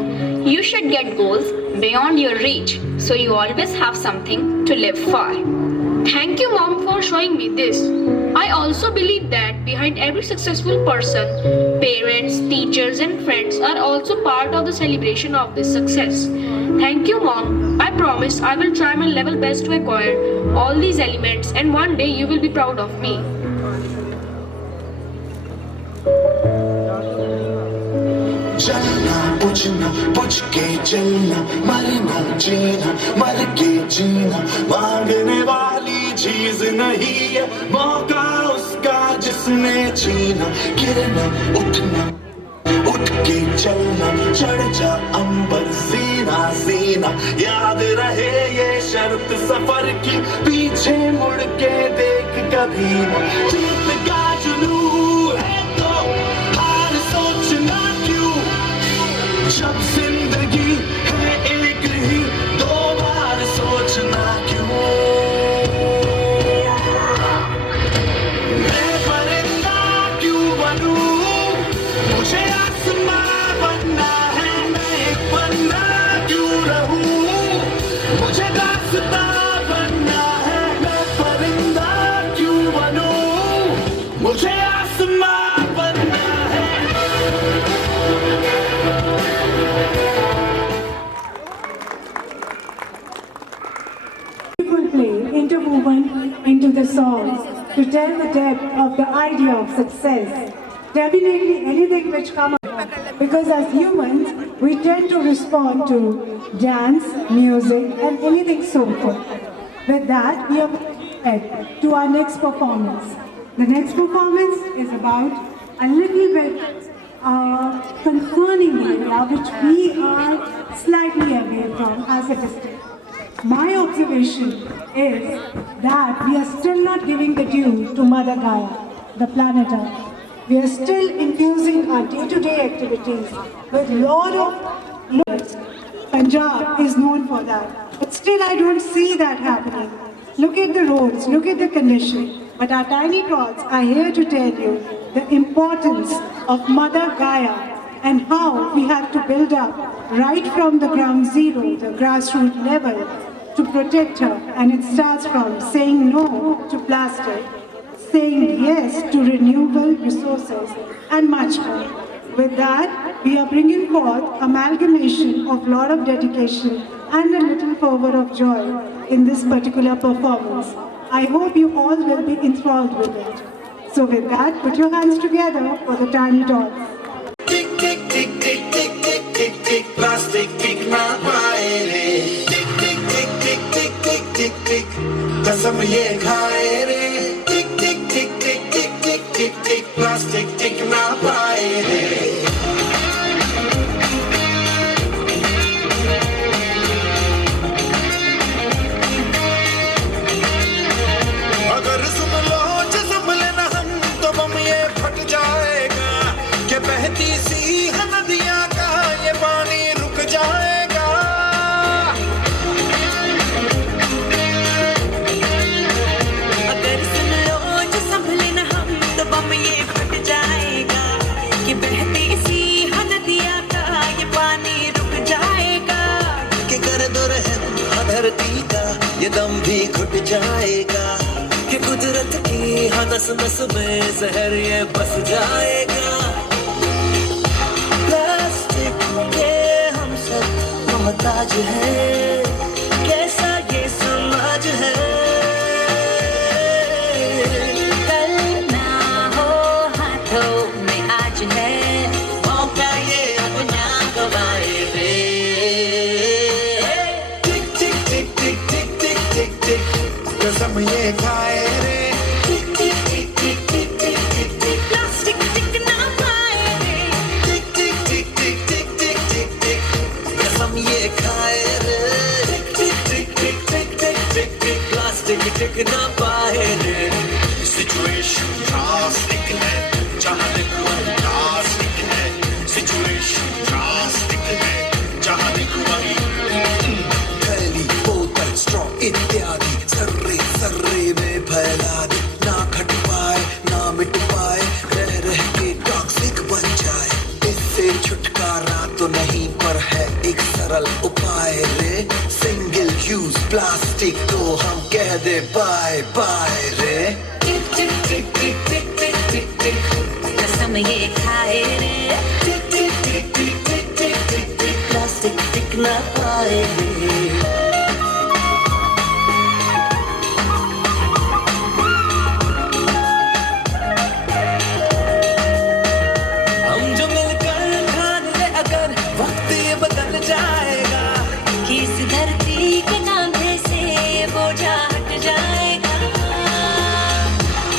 You should get goals beyond your reach, so you always have something to live for. Thank you, Mom, for showing me this. I also believe that behind every successful person, parents, teachers and friends are also part of the celebration of this success. Thank you, Mom. I promise I will try my level best to acquire all these elements and one day you will be proud of me. चलना पूछना पूछ के चलना मरना जीना मर के जीना मांगने वाली चीज नहीं है मौका उसका जिसने छीना गिरना उठना उठ के चलना चढ़ जा अंबर सीना सीना याद रहे ये शर्त सफर की पीछे मुड़ के देख कभी ना जीत का जुनून है तो interwoven into the songs to tell the depth of the idea of success. Definitely anything which comes up, because as humans, we tend to respond to dance, music and anything soulful. With that, we are head to our next performance. The next performance is about a little bit concerning area which we are slightly away from as a district. My observation is that we are still not giving the due to Mother Gaia, the planet Earth. We are still infusing our day-to-day activities with lot of Punjab is known for that. But still I don't see that happening. Look at the roads, look at the condition. But our tiny tots are here to tell you the importance of Mother Gaia and how we have to build up right from the ground zero, the grassroots level, to protect her. And it starts from saying no to plastic, saying yes to renewable resources, and much more. With that, we are bringing forth amalgamation of lot of dedication and a little fervor of joy in this particular performance. I hope you all will be enthralled with it. So with that, put your hands together for the tiny tots. Tick tick tick tick tick tick tick tick plastic tick na paaye re. Tick tick tick tick tick tick tick tick कसम ये खाए रे. Tick tick tick tick tick tick tick tick plastic tick na paaye re. अगर सुन लो जज़्ब लेना हम तो बम ये फट जाएगा कि बहती सी नदियाँ का ये पानी रुक जाएगा. अगर सुन लो जज़्ब लेना हम तो बम ये फट जाएगा कि बहती सी नदियाँ का ये पानी रुक जाएगा. कि कर दो रहम धरती का ये दम भी घुट जाएगा कि कुदरत की नस नस में जहर ये बस जाएगा. प्लास्टिक के हम सब मोहताज हैं, कैसा ये समाज है. कल ना हो हाथों में आज है, मौका ये अब ना गवाए रे. टिक टिक टिक टिक टिक टिक टिक टिक कसम ये खाए रे. टिक टिक टिक टिक टिक टिक टिक टिक प्लास्टिक टिक ना पाए रे. टिक टिक टिक टिक टिक टिक टिक टिक कसम ये खाए रे. टिक टिक टिक टिक टिक टिक टिक प्लास्टिक टिक ना पाए रे. सिचुएशन ड्रास्टिक है जहाँ देखो प्लास्टिक है. सिचुएशन ड्रास्टिक है जहाँ देखो थैली बोतल स्ट्रॉ इत्यादि सर्रे सर्रे में फैला दे. ना घट पाए ना मिट पाए, रह रह के टॉक्सिक बन जाए. इससे छुटकारा तो नहीं पर है एक सरल उपाय रे. सिंगल यूज प्लास्टिक को हम कह दे बाय बाय रे. टिक टिक टिक टिक टिक टिक टिक टिक कसम ये खाए रे. टिक टिक टिक टिक टिक टिक टिक टिक प्लास्टिक टिक ना पाए रे. हम जो मिलकर ठान ले अगर वक्त ये बदल जाएगा कि इस धरती के नामे से बोझा हट जाएगा.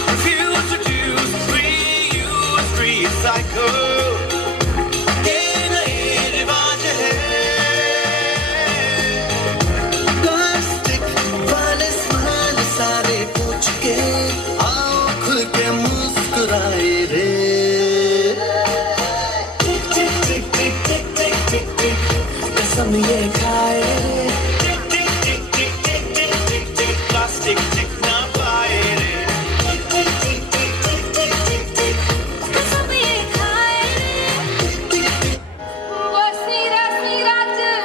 Refuse to use, reuse, recycle. ये नए रिवाज है. प्लास्टिक वाले स्माइल सारे पूछ के आओ खुल के मुस्कुराए रे. टिक टिक टिक टिक टिक टिक टिक टिक कसम ये खाए रे. टिक टिक टिक टिक टिक टिक टिक टिक प्लास्टिक टिक ना पाए रे. टिक टिक टिक टिक टिक टिक टिक टिक कसम ये खाए रे. वो सीरा सीरा दिल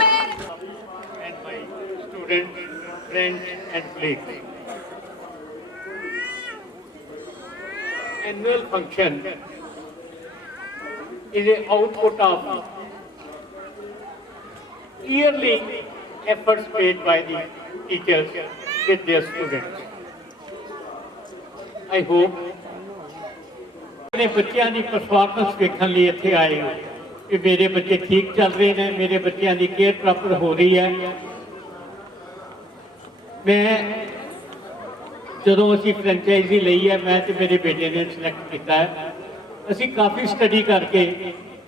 में and my students, friends and colleagues. Annual function is an output of yearly efforts made by the teachers with their students. I hope अपने बच्चों की परफॉर्मेंस देखने लिए इतने आए हो कि मेरे बच्चे ठीक चल रहे हैं, मेरे बच्चों की केयर प्रॉपर हो रही है। मैं जो असी फ्रेंचाइजी ली है, मैं तो मेरे बेटे ने सिलेक्ट किया है। असी काफ़ी स्टडी करके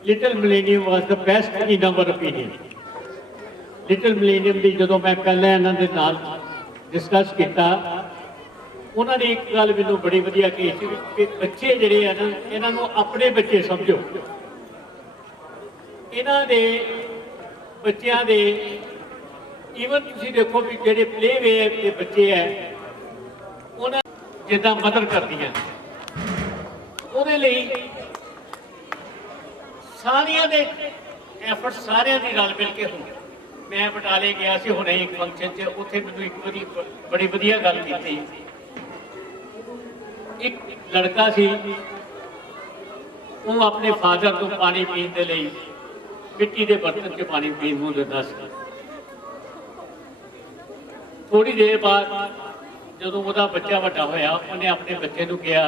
Little Millennium was the best in our opinion. Little Millennium की जो मैं पहले इन्होंने नाल डिस्कस किया, उन्होंने एक गल मैनू बड़ी वधिया कही थी कि बच्चे जिहड़े है ना, इन्हों अपने बच्चे समझो। इन्हों दे बच्चों दे ईवन तुसीं देखो भी जिहड़े प्ले वे के बच्चे है, उन्हें जिद्दां मदद करदियां, उहदे लई सारियां दे एफर्ट सारियां दी रल मिल के हो। मैं बटाले गया सी हुणे एक फंक्शन च, उत्थे मैनूं एक बड़ी वधिया गल कीती। एक लड़का सी, वो अपने फादर को पानी पीने के लिए मिट्टी के बर्तन च पानी पीने को देता सी। थोड़ी देर बाद जो वह बच्चा वड्डा होया, उन्हें अपने बच्चे को कहा,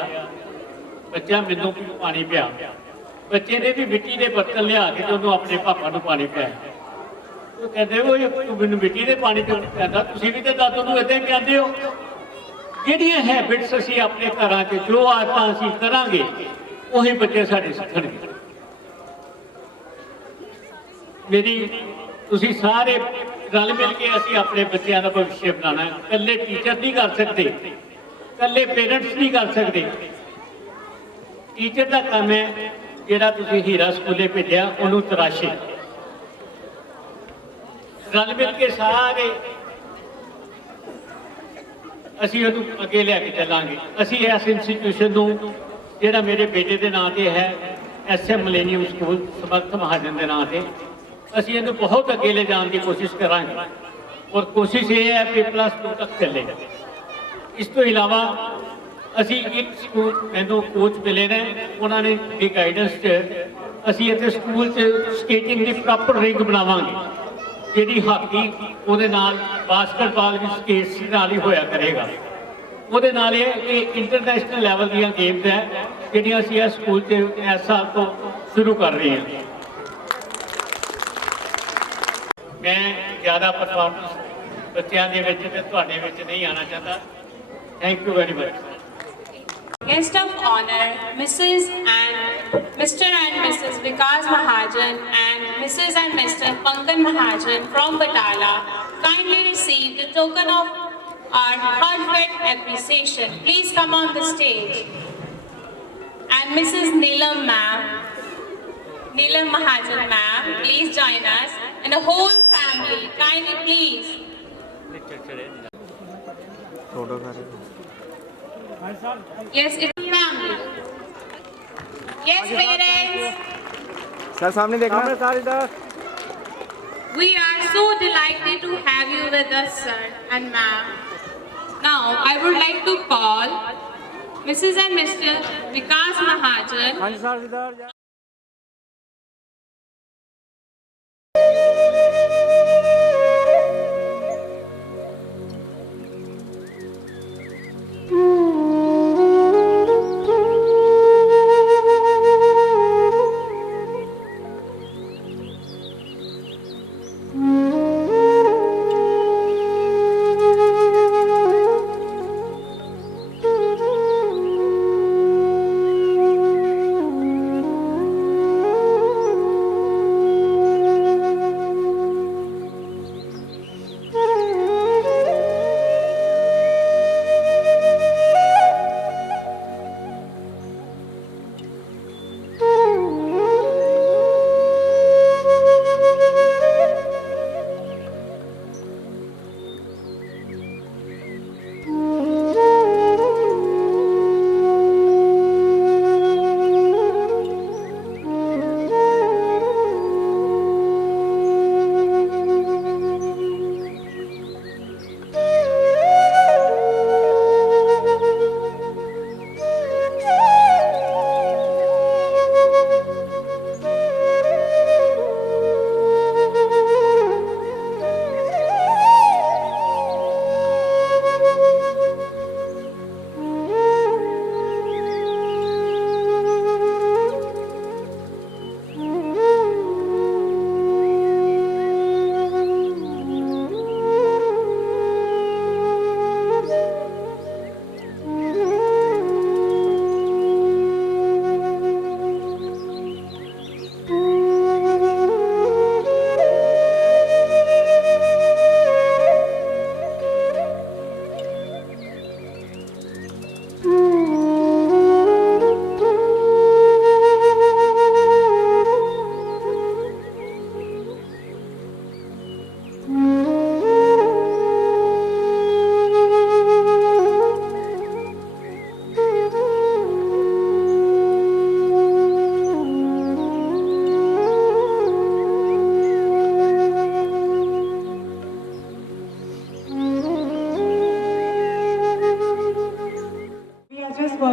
बच्चा मैनू पानी पिया। बच्चे ने भी मिट्टी के बर्तन लिया के तो अपने पापा को पानी पिया। तो कहते वो तू मैनू मिट्टी के पानी क्यों नहीं पियादा, तुसीं भी तो दादू को इदां ही पियादे हो। ਜਿਹੜੀਆਂ हैबिट्स ਅਸੀਂ ਆਪਣੇ ਘਰਾਂ 'ਚ जो आदतां ਅਸੀਂ ਕਰਾਂਗੇ, ਉਹੀ ਬੱਚੇ ਸਾਡੇ ਸਿੱਖਣਗੇ। ਮੇਰੀ ਤੁਸੀਂ ਸਾਰੇ ਰਲ ਮਿਲ ਕੇ ਅਸੀਂ ਆਪਣੇ ਬੱਚਿਆਂ ਦਾ ਭਵਿੱਖ ਬਣਾਉਣਾ ਹੈ। ਇਕੱਲੇ ਟੀਚਰ ਨਹੀਂ ਕਰ ਸਕਦੇ, ਇਕੱਲੇ ਪੇਰੈਂਟਸ ਨਹੀਂ ਕਰ ਸਕਦੇ। ਟੀਚਰ ਦਾ ਕੰਮ ਹੈ ਜਿਹੜਾ ਤੁਸੀਂ ਹੀਰਾ ਸਕੂਲੇ ਭੇਜਿਆ ਉਹਨੂੰ ਤਰਾਸ਼ੇ। ਰਲ ਮਿਲ ਕੇ ਸਾਰੇ ਅਸੀਂ ਉਹਨੂੰ ਅੱਗੇ ਲੈ ਕੇ ਚੱਲਾਂਗੇ। ਅਸੀਂ ਇਸ ਇੰਸਟੀਟਿਊਸ਼ਨ ਨੂੰ ਜਿਹੜਾ ਮੇਰੇ ਬੇਟੇ ਦੇ ਨਾਂ ਤੇ ਹੈ, SM ਮਿਲੇਨੀਅਮ ਸਕੂਲ ਸਮਰਥ ਮਹਾਜਨ ਦੇ ਨਾਂ ਤੇ, ਅਸੀਂ ਇਹਨੂੰ ਬਹੁਤ ਅੱਗੇ ਲੈ ਜਾਣ ਦੀ ਕੋਸ਼ਿਸ਼ ਕਰਾਂਗੇ। ਔਰ ਕੋਸ਼ਿਸ਼ ਇਹ ਹੈ ਕਿ +2 ਤੱਕ ਚੱਲੇ। ਇਸ ਤੋਂ ਇਲਾਵਾ ਅਸੀਂ ਇੱਕ ਸਕੂਲ, ਮੈਨੂੰ ਕੋਚ ਮਿਲੇ ਨੇ, ਉਹਨਾਂ ਨੇ ਦੀ ਗਾਈਡੈਂਸ 'ਚ ਅਸੀਂ ਇੱਥੇ ਸਕੂਲ 'ਚ ਸਕੇਟਿੰਗ ਦੀ ਪ੍ਰੋਪਰ ਰਿੰਗ ਬਣਾਵਾਂਗੇ, ਜਿਹੜੀ ਹਾਕੀ ਉਹਦੇ ਨਾਲ ਬਾਸਕਟਬਾਲ ਵੀ ਸਕੇਟਸ ਨਾਲ ਹੀ ਹੋਇਆ ਕਰੇਗਾ। ਉਹਦੇ ਨਾਲ ਇਹ ਇੰਟਰਨੈਸ਼ਨਲ ਲੈਵਲ ਦੀਆਂ ਗੇਮਸ ਹੈ ਜਿਹੜੀਆਂ ਅਸੀਂ ਇਸ ਸਕੂਲ 'ਚ ਇਸ ਸਾਲ ਤੋਂ ਸ਼ੁਰੂ ਕਰ ਰਹੇ ਹਾਂ। ਮੈਂ ਜ਼ਿਆਦਾ ਪਰਫਾਰਮੈਂਸ ਬੱਚਿਆਂ ਦੇ ਵਿੱਚ ਤੇ ਤੁਹਾਡੇ ਵਿੱਚ ਨਹੀਂ ਆਉਣਾ ਚਾਹੁੰਦਾ। Thank you very much. Guest of honor, Mrs. and Mr. and Mrs. Vikas Mahajan and Mrs. and Mr. Pankaj Mahajan from Batala kindly receive the token of our heartfelt appreciation. Please come on the stage. And Mrs. Neelam ma'am, Neelam Mahajan ma'am, please join us. And the whole family, kindly please. Yes, it's family. Yes, parents. Sir सामने देखना। We are so delighted to have you with us, sir and ma'am. Now, I would like to call Mrs. and Mr. Vikas Mahajan.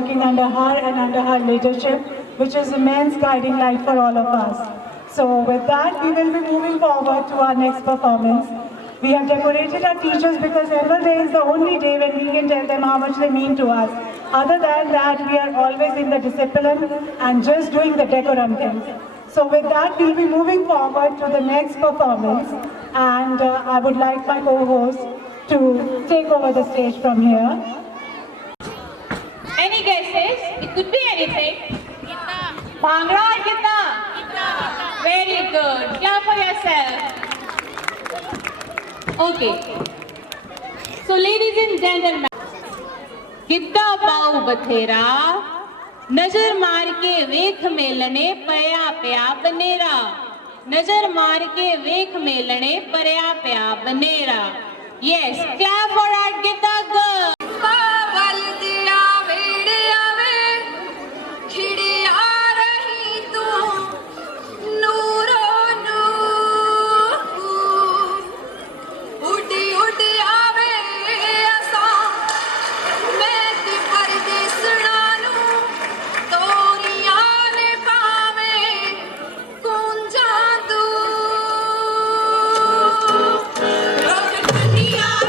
working under her and under her leadership, which is immense guiding light for all of us. So with that, we will be moving forward to our next performance. We have decorated our teachers because annual day is the only day when we can tell them how much they mean to us. Other than that, we are always in the discipline and just doing the decorum things. So with that, we'll be moving forward to the next performance, and I would like my co-host to take over the stage from here. Any guesses? It could be anything. Bhangra or Gita? Very good. Clap for yourself. Okay. So ladies and gentlemen, Gita paau bathera, nazar maar ke vekh melane paya pya banera. Nazar maar ke vekh melane paya pya banera. Yes, clap for our Gita girl. Yeah.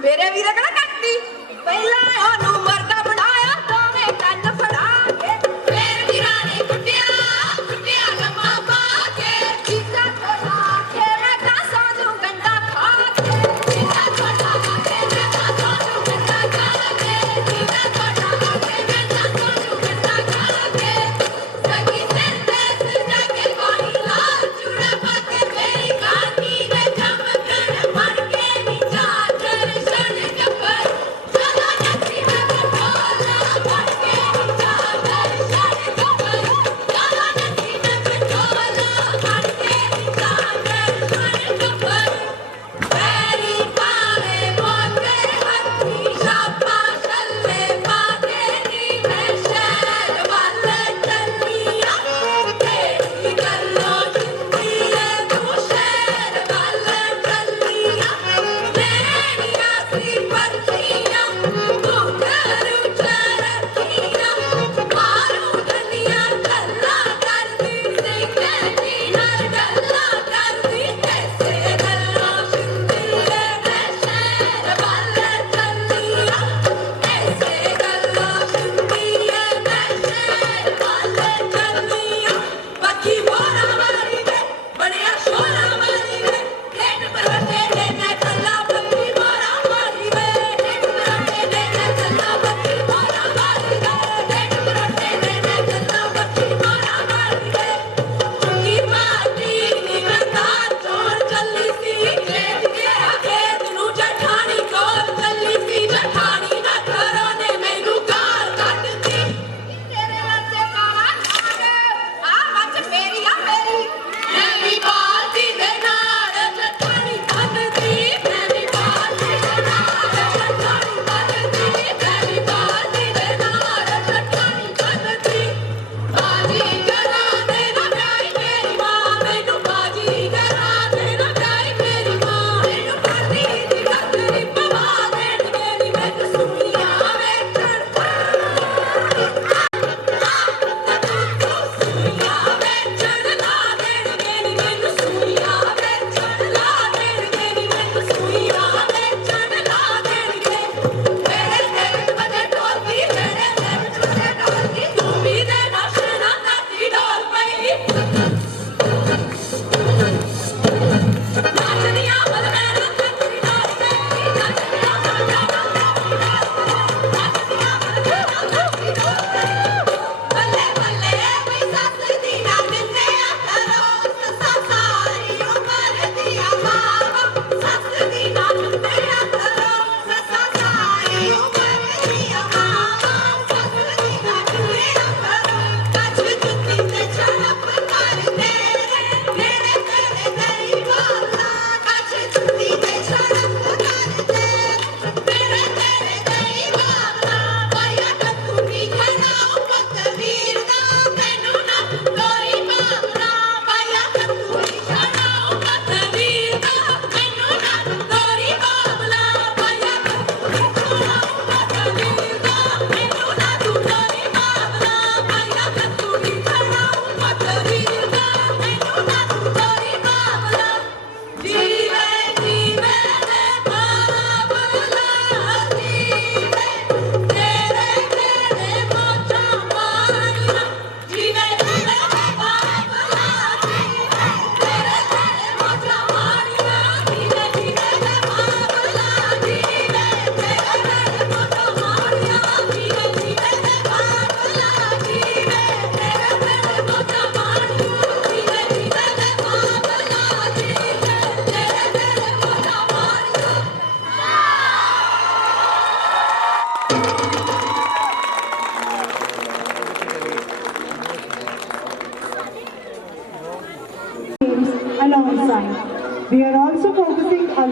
ਮੇਰੇ ਵੀਰੇ ਕਿਹੜਾ ਕੱਟਦੀ ਪਹਿਲਾਂ ਉਹਨੂੰ ਮਰਦਾ ਬਣਾਇਆ ਦੋਵੇਂ ਕੰਨ ਫੜਾ ਕੇ ਫੇਰ ਵੀਰਾਂ ਨੇ ਕੁੱਟਿਆ ਕੁੱਟਿਆ ਲੰਮਾ ਪਾ ਕੇ ਜੀਤਾ ਥੋੜਾ ਕੇ ਮੈਂ ਤਾਂ ਸਾਜੂ ਗੰਡਾ ਖਾ ਕੇ ਜੀਤਾ ਥੋੜਾ ਕੇ ਮੈਂ ਤਾਂ ਸਾਜੂ ਗੰਡਾ ਖਾ ਕੇ ਜੀਤਾ ਥੋੜਾ ਕੇ ਮੈਂ ਤਾਂ ਸਾਜੂ ਗੰਡਾ ਖਾ ਕੇ ਸਗੀ ਤੇ ਸਜਾ ਕੇ ਕੋਈ ਲਾਲ ਚੂੜਾ ਪਾ ਕੇ ਮੇਰੀ ਕਾਨੀ ਦੇ ਚਮਕਣ ਮੜ ਕੇ ਨੀ ਜਾ ਦਰਸ਼ਨ ਜਪਰ ਚਲੋ ਨੱਚੀ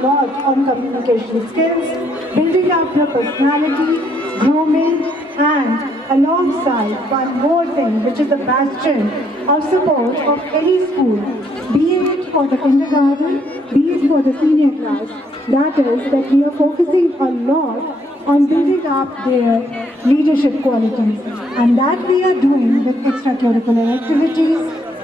lot on communication skills, building up their personality, grooming, and alongside one more thing, which is the bastion of support of any school, be it for the kindergarten, be it for the senior class. That is that we are focusing a lot on building up their leadership qualities, and that we are doing with extracurricular activities,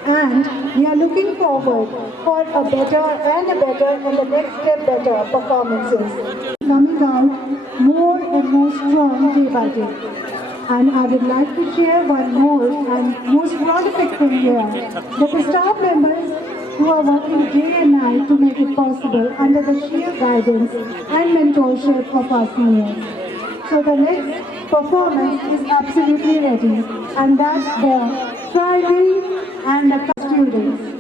and we are looking forward for a better and the next step better performances, coming out more and more strong day by day. And I would like to share one more and most prolific thing here, that the staff members who are working day and night to make it possible under the sheer guidance and mentorship of our seniors. So the next performance is absolutely ready, and that's the primary and the students.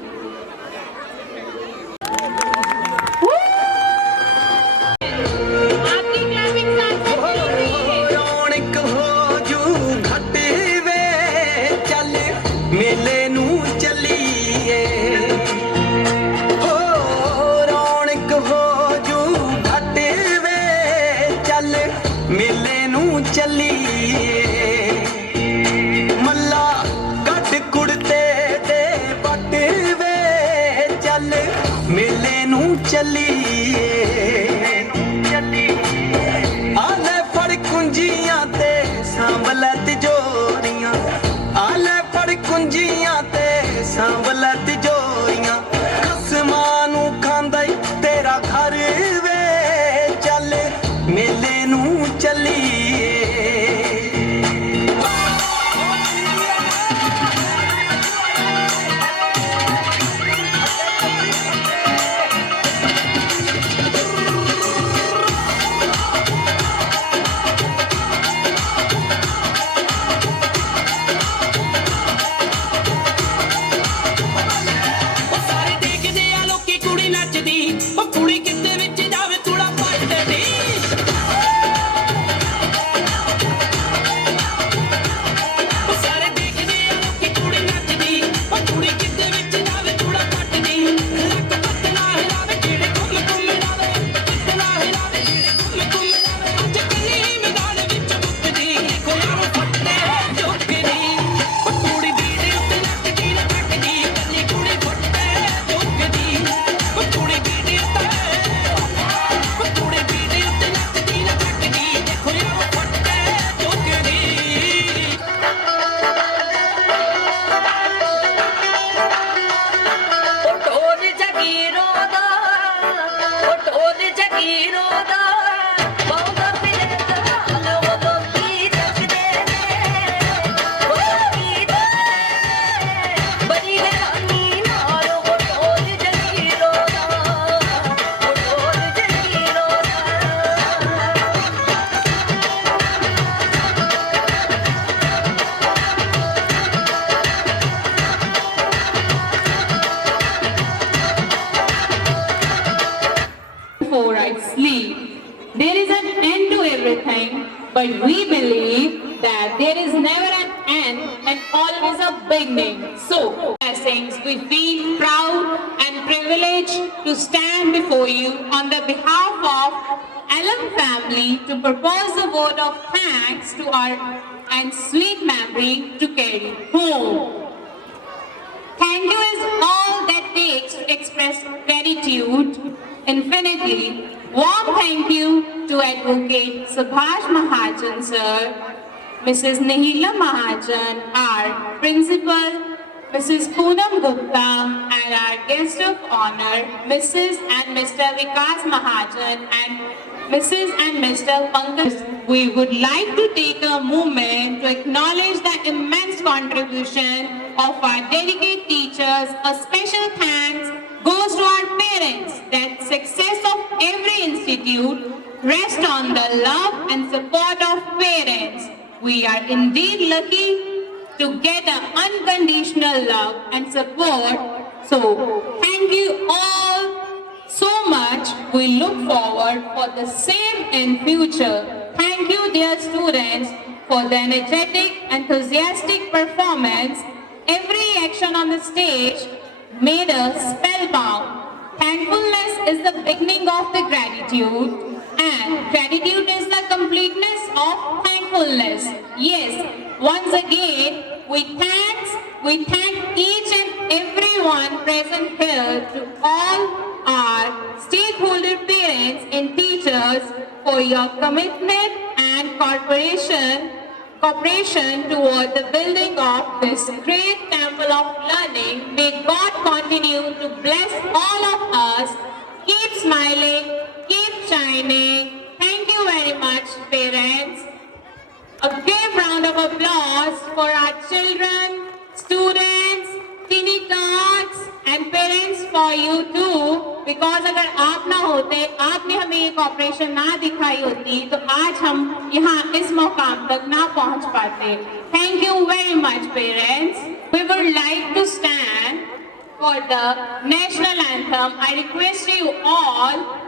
But we believe that there is never an end and always a beginning. So, blessings, we feel proud and privileged to stand before you on the behalf of Alum family to propose a vote of thanks to our and sweet memory to carry home. Thank you is all that takes to express gratitude infinitely. Warm thank you to Advocate Subhash Mahajan sir, Mrs. Nihila Mahajan, our principal, Mrs. Poonam Gupta, and our guest of honor, Mrs. and Mr. Vikas Mahajan and Mrs. and Mr. Pankaj. We would like to take a moment to acknowledge the immense contribution of our dedicated teachers. A special thanks goes to our parents. That success of every institute rests on the love and support of parents. We are indeed lucky to get an unconditional love and support. So thank you all so much. We look forward for the same in future. Thank you dear students for the energetic, enthusiastic performance. Every action on the stage made us spellbound. Thankfulness is the beginning of the gratitude, and gratitude is the completeness of thankfulness. Yes, once again, we thank each and everyone present here, to all our stakeholder parents and teachers for your commitment and cooperation toward the building of this great temple of learning. May God continue to bless all of us. Keep smiling, keep shining. Thank you very much, parents. A big round of applause for our children, students, teeny tots and parents for you too. Because अगर आप ना होते, आपने हमें ये corporation ना दिखाई होती, तो आज हम यहाँ इस मुकाम तक ना पहुँच पाते. Thank you very much, parents. We would like to stand for the national anthem. I request you all